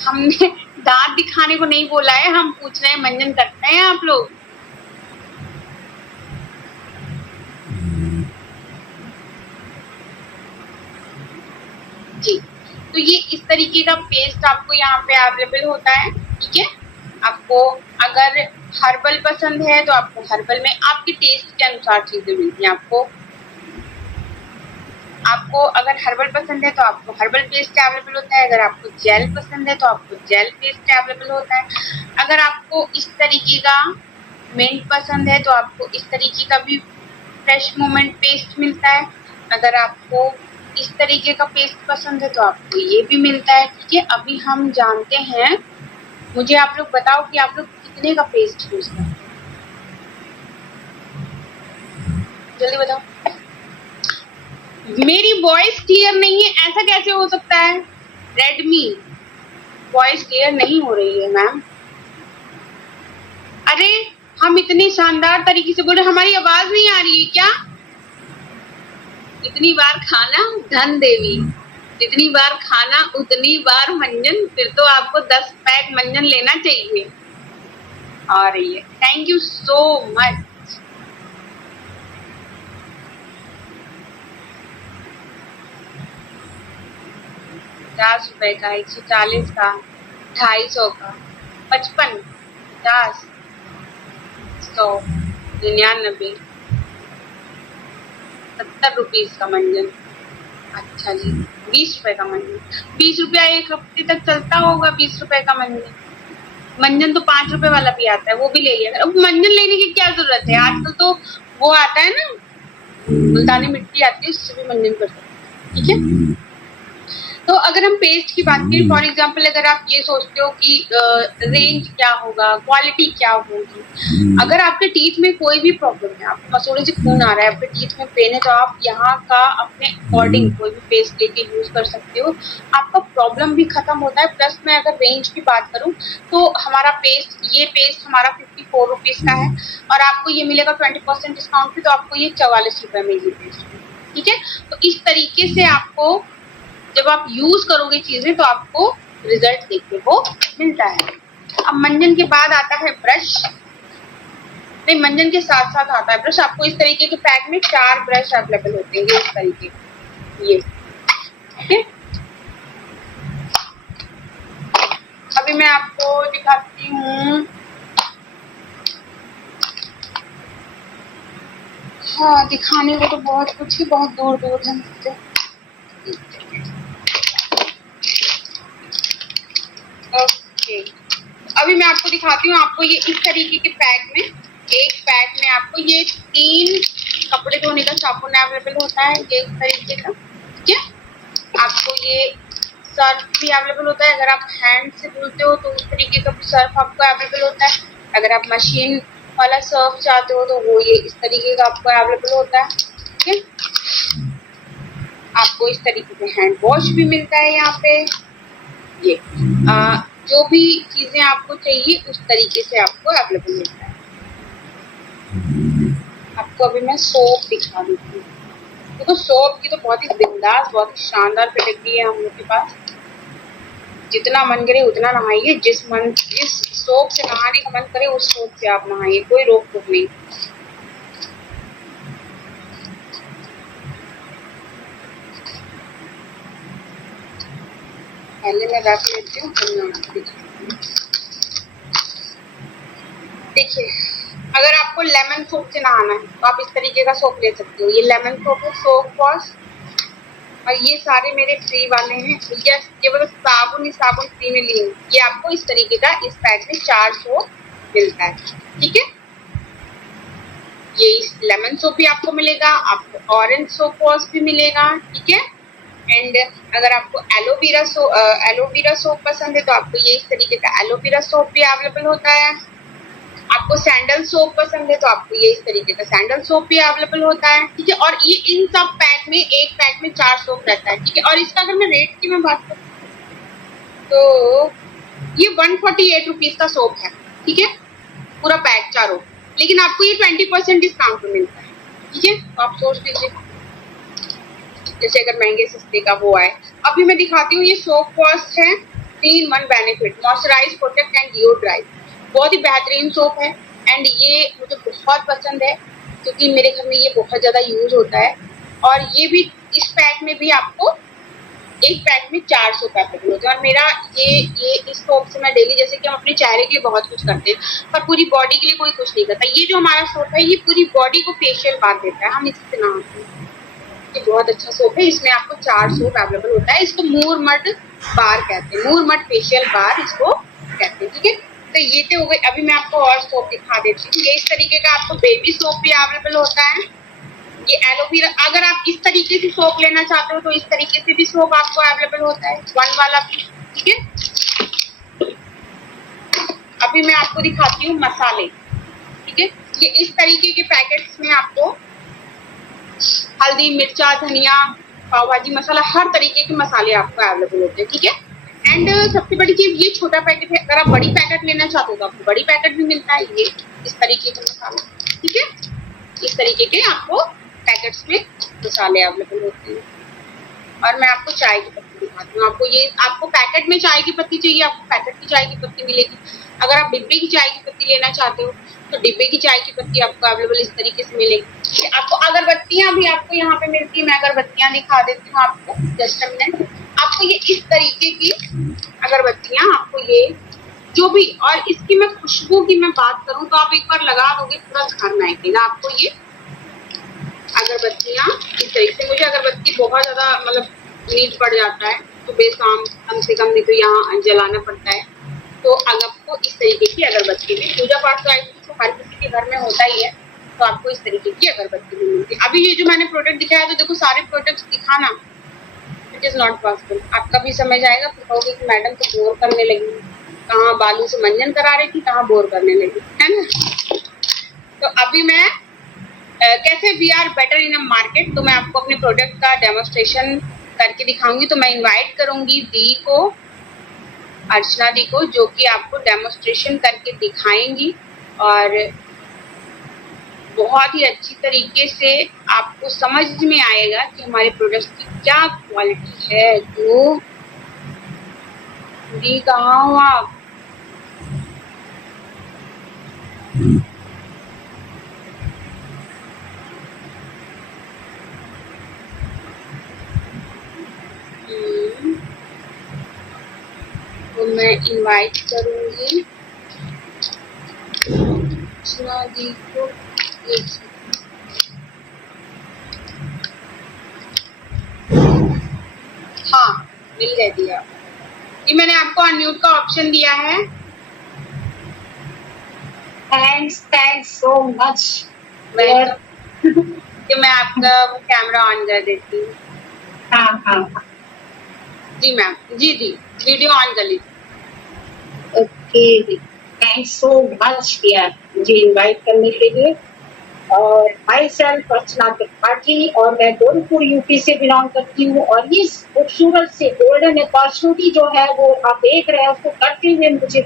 हमने दांत दिखाने को नहीं बोला है, हम पूछ रहे हैं मंजन करते हैं आप लोग? जी, तो ये इस तरीके का पेस्ट आपको यहाँ पे अवेलेबल होता है, ठीक है। आपको अगर हर्बल पसंद है तो आपको हर्बल में आपके टेस्ट के अनुसार चीजें मिलती हैं। आपको अगर हर्बल पसंद है तो आपको हर्बल पेस्ट अवेलेबल होता है। अगर आपको जेल पसंद है तो आपको जेल पेस्ट अवेलेबल होता है। अगर आपको इस तरीके का मिंट पसंद है तो आपको इस तरीके का भी फ्रेश मोमेंट पेस्ट मिलता है। अगर आपको इस तरीके का पेस्ट पसंद है तो आपको ये भी मिलता है, ठीक है। अभी हम जानते हैं, मुझे आप लोग बताओ कि आप लोग कितने का पेस्ट यूज करते हैं, जल्दी बताओ। मेरी वॉइस क्लियर नहीं है, ऐसा कैसे हो सकता है? रेडमी वॉइस क्लियर नहीं हो रही है मैम। अरे हम इतने शानदार तरीके से बोल रहे, हमारी आवाज नहीं आ रही है क्या? इतनी बार खाना धन देवी, जितनी बार खाना उतनी बार मंजन, फिर तो आपको 10 पैक मंजन लेना चाहिए। आ रही है, थैंक यू सो मच। ₹50 का, 140 का, 250 का, 55, 50, 100, 99, ₹70 का मंजन। अच्छा जी, ₹20 का मंजन। ₹20 एक हफ्ते तक चलता होगा। ₹20 का मंजन, मंजन तो ₹5 वाला भी आता है, वो भी ले लिया। अब मंजन लेने की क्या जरूरत है, आजकल तो वो आता है ना, मुल्तानी मिट्टी आती है, उससे भी मंजन कर सकते हैं, ठीक है। तो अगर हम पेस्ट की बात करें, फॉर एग्जांपल अगर आप ये सोचते हो कि रेंज क्या होगा, क्वालिटी क्या होगी, अगर आपके टीथ में कोई भी प्रॉब्लम है, आपको मसूड़े से खून आ रहा है, आपके टीथ में पेन है, तो आप यहाँ का अपने अकॉर्डिंग कोई भी पेस्ट लेके यूज कर सकते हो, आपका प्रॉब्लम भी खत्म होता है। प्लस मैं अगर रेंज की बात करूँ तो हमारा ये पेस्ट हमारा ₹54 का है और आपको ये मिलेगा 20% डिस्काउंट पे, तो आपको ये ₹44 में ये पेस्ट, ठीक है। तो इस तरीके से आपको जब आप यूज करोगे चीजें तो आपको रिजल्ट देखने को मिलता है। अब मंजन के बाद आता है ब्रश, नहीं मंजन के साथ साथ आता है ब्रश। आपको इस तरीके के पैक में 4 ब्रश अवेलेबल होते हैं, इस तरीके ये, ठीक है। अभी मैं आपको दिखाती हूँ, हाँ दिखाने को तो बहुत कुछ ही, बहुत दूर दूर है मुझसे। ओके, अभी मैं आपको दिखाती हूँ। आपको ये इस तरीके के पैक में, एक पैक में आपको ये 3 कपड़े धोने का साबुन अवेलेबल होता है, ये इस तरीके का, ठीक है। आपको ये सर्फ भी अवेलेबल होता है, अगर आप हैंड से धुलते हो तो उस तरीके का भी सर्फ आपको अवेलेबल होता है। अगर आप मशीन वाला सर्फ चाहते हो तो वो ये इस तरीके का आपको अवेलेबल होता है, ठीक है। आपको इस तरीके से हैंड वॉश भी मिलता है यहाँ पे। ये जो भी चीजें आपको चाहिए उस तरीके से आपको अवेलेबल मिलता है। आपको अभी मैं सोप दिखा देती हूँ। देखो सोप की तो बहुत ही बिंदास, बहुत ही शानदार पेडिग्री है हम लोग के पास। जितना मन करे उतना नहाइए, जिस सोप से नहाने का मन करे उस सोप से आप नहाइए, कोई रोक टोक नहीं। पहले मैं रख लेती हूँ, देखिए अगर आपको लेमन सोप से नहाना है तो आप इस तरीके का सोप ले सकते हो। ये लेमन सोप है, सोप वॉश, और ये सारे मेरे फ्री वाले हैं। ये मतलब साबुन फ्री में ली, ये आपको इस तरीके का इस पैक में 4 सोप मिलता है, ठीक है। ये लेमन सोप भी आपको मिलेगा, आपको ऑरेंज सोप वॉश भी मिलेगा, ठीक है। एंड अगर आपको एलोवेरा सोप पसंद है तो आपको ये इस तरीके का एलोवेरा सोप भी अवेलेबल होता है। आपको सैंडल सोप पसंद है तो आपको ये इस तरीके का सैंडल सोप भी अवेलेबल होता है, ठीक है। और ये इन सब पैक में, एक पैक में 4 सोप रहता है, ठीक है। और इसका अगर मैं रेट की मैं बात करूँ तो ये 148 रुपीज का सोप है, ठीक है, पूरा पैक चारों। लेकिन आपको ये 20% डिस्काउंट में मिलता है, ठीक है। तो आप सोच लीजिए, जैसे अगर महंगे सस्ते का वो आए। अभी मैं दिखाती हूँ, ये सोप वॉश है 3 in 1 benefit, moisturize, protect and deodorize. बहुत ही बेहतरीन सोप है एंड ये मुझे बहुत पसंद है क्योंकि मेरे घर में ये बहुत ज्यादा यूज होता है। और ये भी इस पैक में भी आपको एक पैक में 4 सोप अवेलेबल होते हैं। और मेरा ये इस सोप से मैं डेली, जैसे कि हम अपने चेहरे के लिए बहुत कुछ करते हैं पर पूरी बॉडी के लिए कोई कुछ नहीं करता, ये जो हमारा सोप है ये पूरी बॉडी को फेशियल बात देता है, हम इसी से नहाते हैं। ये बहुत अच्छा सोप है, इसमें आपको 4 सोप अवेलेबल होता है। इसको मूरमड बार कहते हैं, मूरमड फेशियल बार इसको कहते हैं, ठीक है। तो ये तो हो गई। अभी मैं आपको और सोप दिखा देती हूँ। ये इस तरीके का आपको बेबी सोप भी अवेलेबल होता है। ये एलोवेरा, अगर आप इस तरीके से सोप लेना चाहते हो तो इस तरीके से भी सोप आपको अवेलेबल होता है, 1 वाला भी, ठीक है। अभी मैं आपको दिखाती हूँ मसाले, ठीक है। ये इस तरीके के पैकेट्स में आपको हल्दी, मिर्चा, धनिया, पाव भाजी मसाला, हर तरीके के मसाले आपको अवेलेबल होते हैं, ठीक है। एंड सबसे बड़ी चीज, ये छोटा पैकेट है, अगर आप बड़ी पैकेट लेना चाहते हो तो आपको बड़ी पैकेट भी मिलता है। ये इस तरीके के मसाला, ठीक है, इस तरीके के आपको पैकेट्स में मसाले अवेलेबल होते हैं। और मैं आपको चाय की पत्ती दिखाती हूँ। आपको पैकेट में चाय की पत्ती चाहिए, आपको पैकेट की चाय की पत्ती मिलेगी। अगर आप डिब्बे की चाय की पत्ती लेना चाहते हो तो डिब्बे की चाय की पत्ती आपको अवेलेबल इस तरीके से मिलेगी। आपको अगरबत्तियां भी आपको यहाँ पे मिलती है, मैं अगरबत्तियां दिखा देती हूँ आपको, जस्ट अ मिनट। आपको ये इस तरीके की अगरबत्तियां, आपको ये जो भी, और इसकी मैं खुशबू की मैं बात करूँ तो आप एक बार लगा दोगे पूरा घर महकेगा आपको। ये अगरबत्तियां इस तरीके से, मुझे अगरबत्ती बहुत ज्यादा मतलब नीड पड़ जाता है, सुबह शाम कम से कम नहीं तो यहाँ जलाना पड़ता है। तो अगर आपको इस तरीके की अगरबत्ती भी, पूजा पाठ तो आई तो हर किसी के घर में होता ही है, तो आपको इस तरीके की अगरबत्ती भी मिलती है। अभी ये जो मैंने प्रोडक्ट दिखाया तो देखो, सारे प्रोडक्ट्स दिखाना इट इज नॉट पॉसिबल। आपका भी समझ आएगा, फिर कहोगे कि मैडम तो बोर करने लगी, कहाँ बालू से मंजन करा रही थी, कहाँ बोर करने लगी, है ना। तो अभी मैं कैसे we are better in a market, तो मैं आपको अपने प्रोडक्ट का डेमोस्ट्रेशन करके दिखाऊंगी। तो मैं इनवाइट करूंगी दी को, अर्चना दी को, जो कि आपको डेमोस्ट्रेशन करके दिखाएंगी और बहुत ही अच्छी तरीके से आपको समझ में आएगा कि हमारे प्रोडक्ट्स की क्या क्वालिटी है। तो दी कहाँ हो आप? तो मैं इनवाइट करूंगी अर्चना दी को। हाँ, मिल गया दिया। ये मैंने आपको अनम्यूट का ऑप्शन दिया है। Thanks so much. कि मैं आपका कैमरा ऑन कर देती हूँ। हाँ जी मैम, जी वीडियो ऑन कर लीजिए। ओके, थैंक्स सो मच यार मुझे इनवाइट करने के लिए। और माई सेल्फ अर्चना त्रिपाठी, और मैं गोरखपुर यूपी से बिलोंग करती हूँ। और इस खूबसूरत से गोल्डन अपॉर्चुनिटी जो है वो आप देख रहे हैं, उसको करते हुए मुझे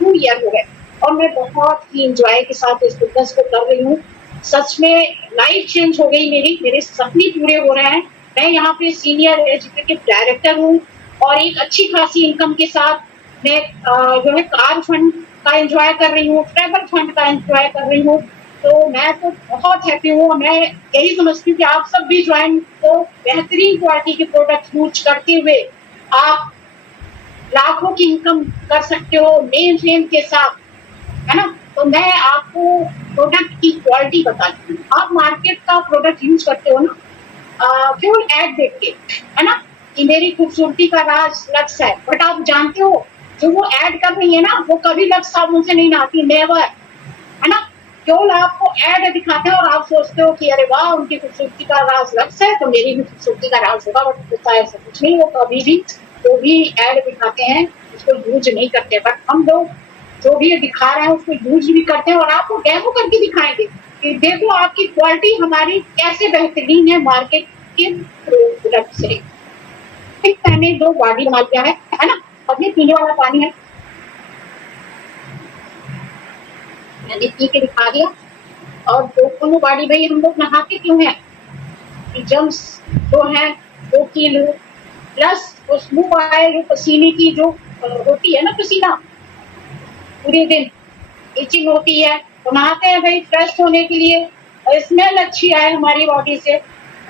2 ईयर हो गए और मैं बहुत ही इंजॉय के साथ इस बिजनेस को कर रही हूँ। सच में लाइफ चेंज हो गई मेरे सपने पूरे हो रहे हैं। मैं यहाँ पे सीनियर एजुकेटिव डायरेक्टर हूँ और एक अच्छी खासी इनकम के साथ मैं जो है कार फंड का एंजॉय कर रही हूँ, ट्रैवल फंड का एंजॉय कर रही हूँ। तो मैं तो बहुत हैप्पी हूँ। मैं यही समझती हूँ कि आप सब भी ज्वाइन, तो बेहतरीन क्वालिटी के प्रोडक्ट यूज करते हुए आप लाखों की इनकम कर सकते हो नेम फेम के साथ, है ना। तो मैं आपको प्रोडक्ट की क्वालिटी बताती हूँ। आप मार्केट का प्रोडक्ट यूज करते हो ना, केवल एड देख के, है ना, कि मेरी खूबसूरती का राज लक्स है, बट आप जानते हो जो वो ऐड कर रही है ना, वो कभी लक्स साबुन से नहीं नहाती, नेवर, है ना। केवल आपको ऐड दिखाते हैं और आप सोचते हो कि अरे वाह उनकी खूबसूरती का राज लक्स है तो मेरी भी खूबसूरती का राज होगा, बट होता है ऐसा कुछ नहीं। वो कभी भी जो भी ऐड दिखाते हैं उसको यूज नहीं करते, बट हम लोग जो भी ये दिखा रहे हैं उसको यूज भी करते हैं और आपको डेमो करके दिखाएंगे कि देखो आपकी क्वालिटी हमारी कैसे बेहतरीन है मार्केट के प्रोडक्ट से। ठीक, मैंने 2 बॉडी बना लिया है ना, और ये पीने वाला पानी है, मैंने पी के दिखा दिया। और दोनों बॉडी भाई हम लोग नहाते क्यों हैं कि जम्स जो है 2 किलो प्लस उस मुंह आए जो पसीने की जो होती है ना, पसीना पूरे दिन इचिंग होती है, तो नहाते हैं भाई फ्रेश होने के लिए और स्मेल अच्छी आए हमारी बॉडी से,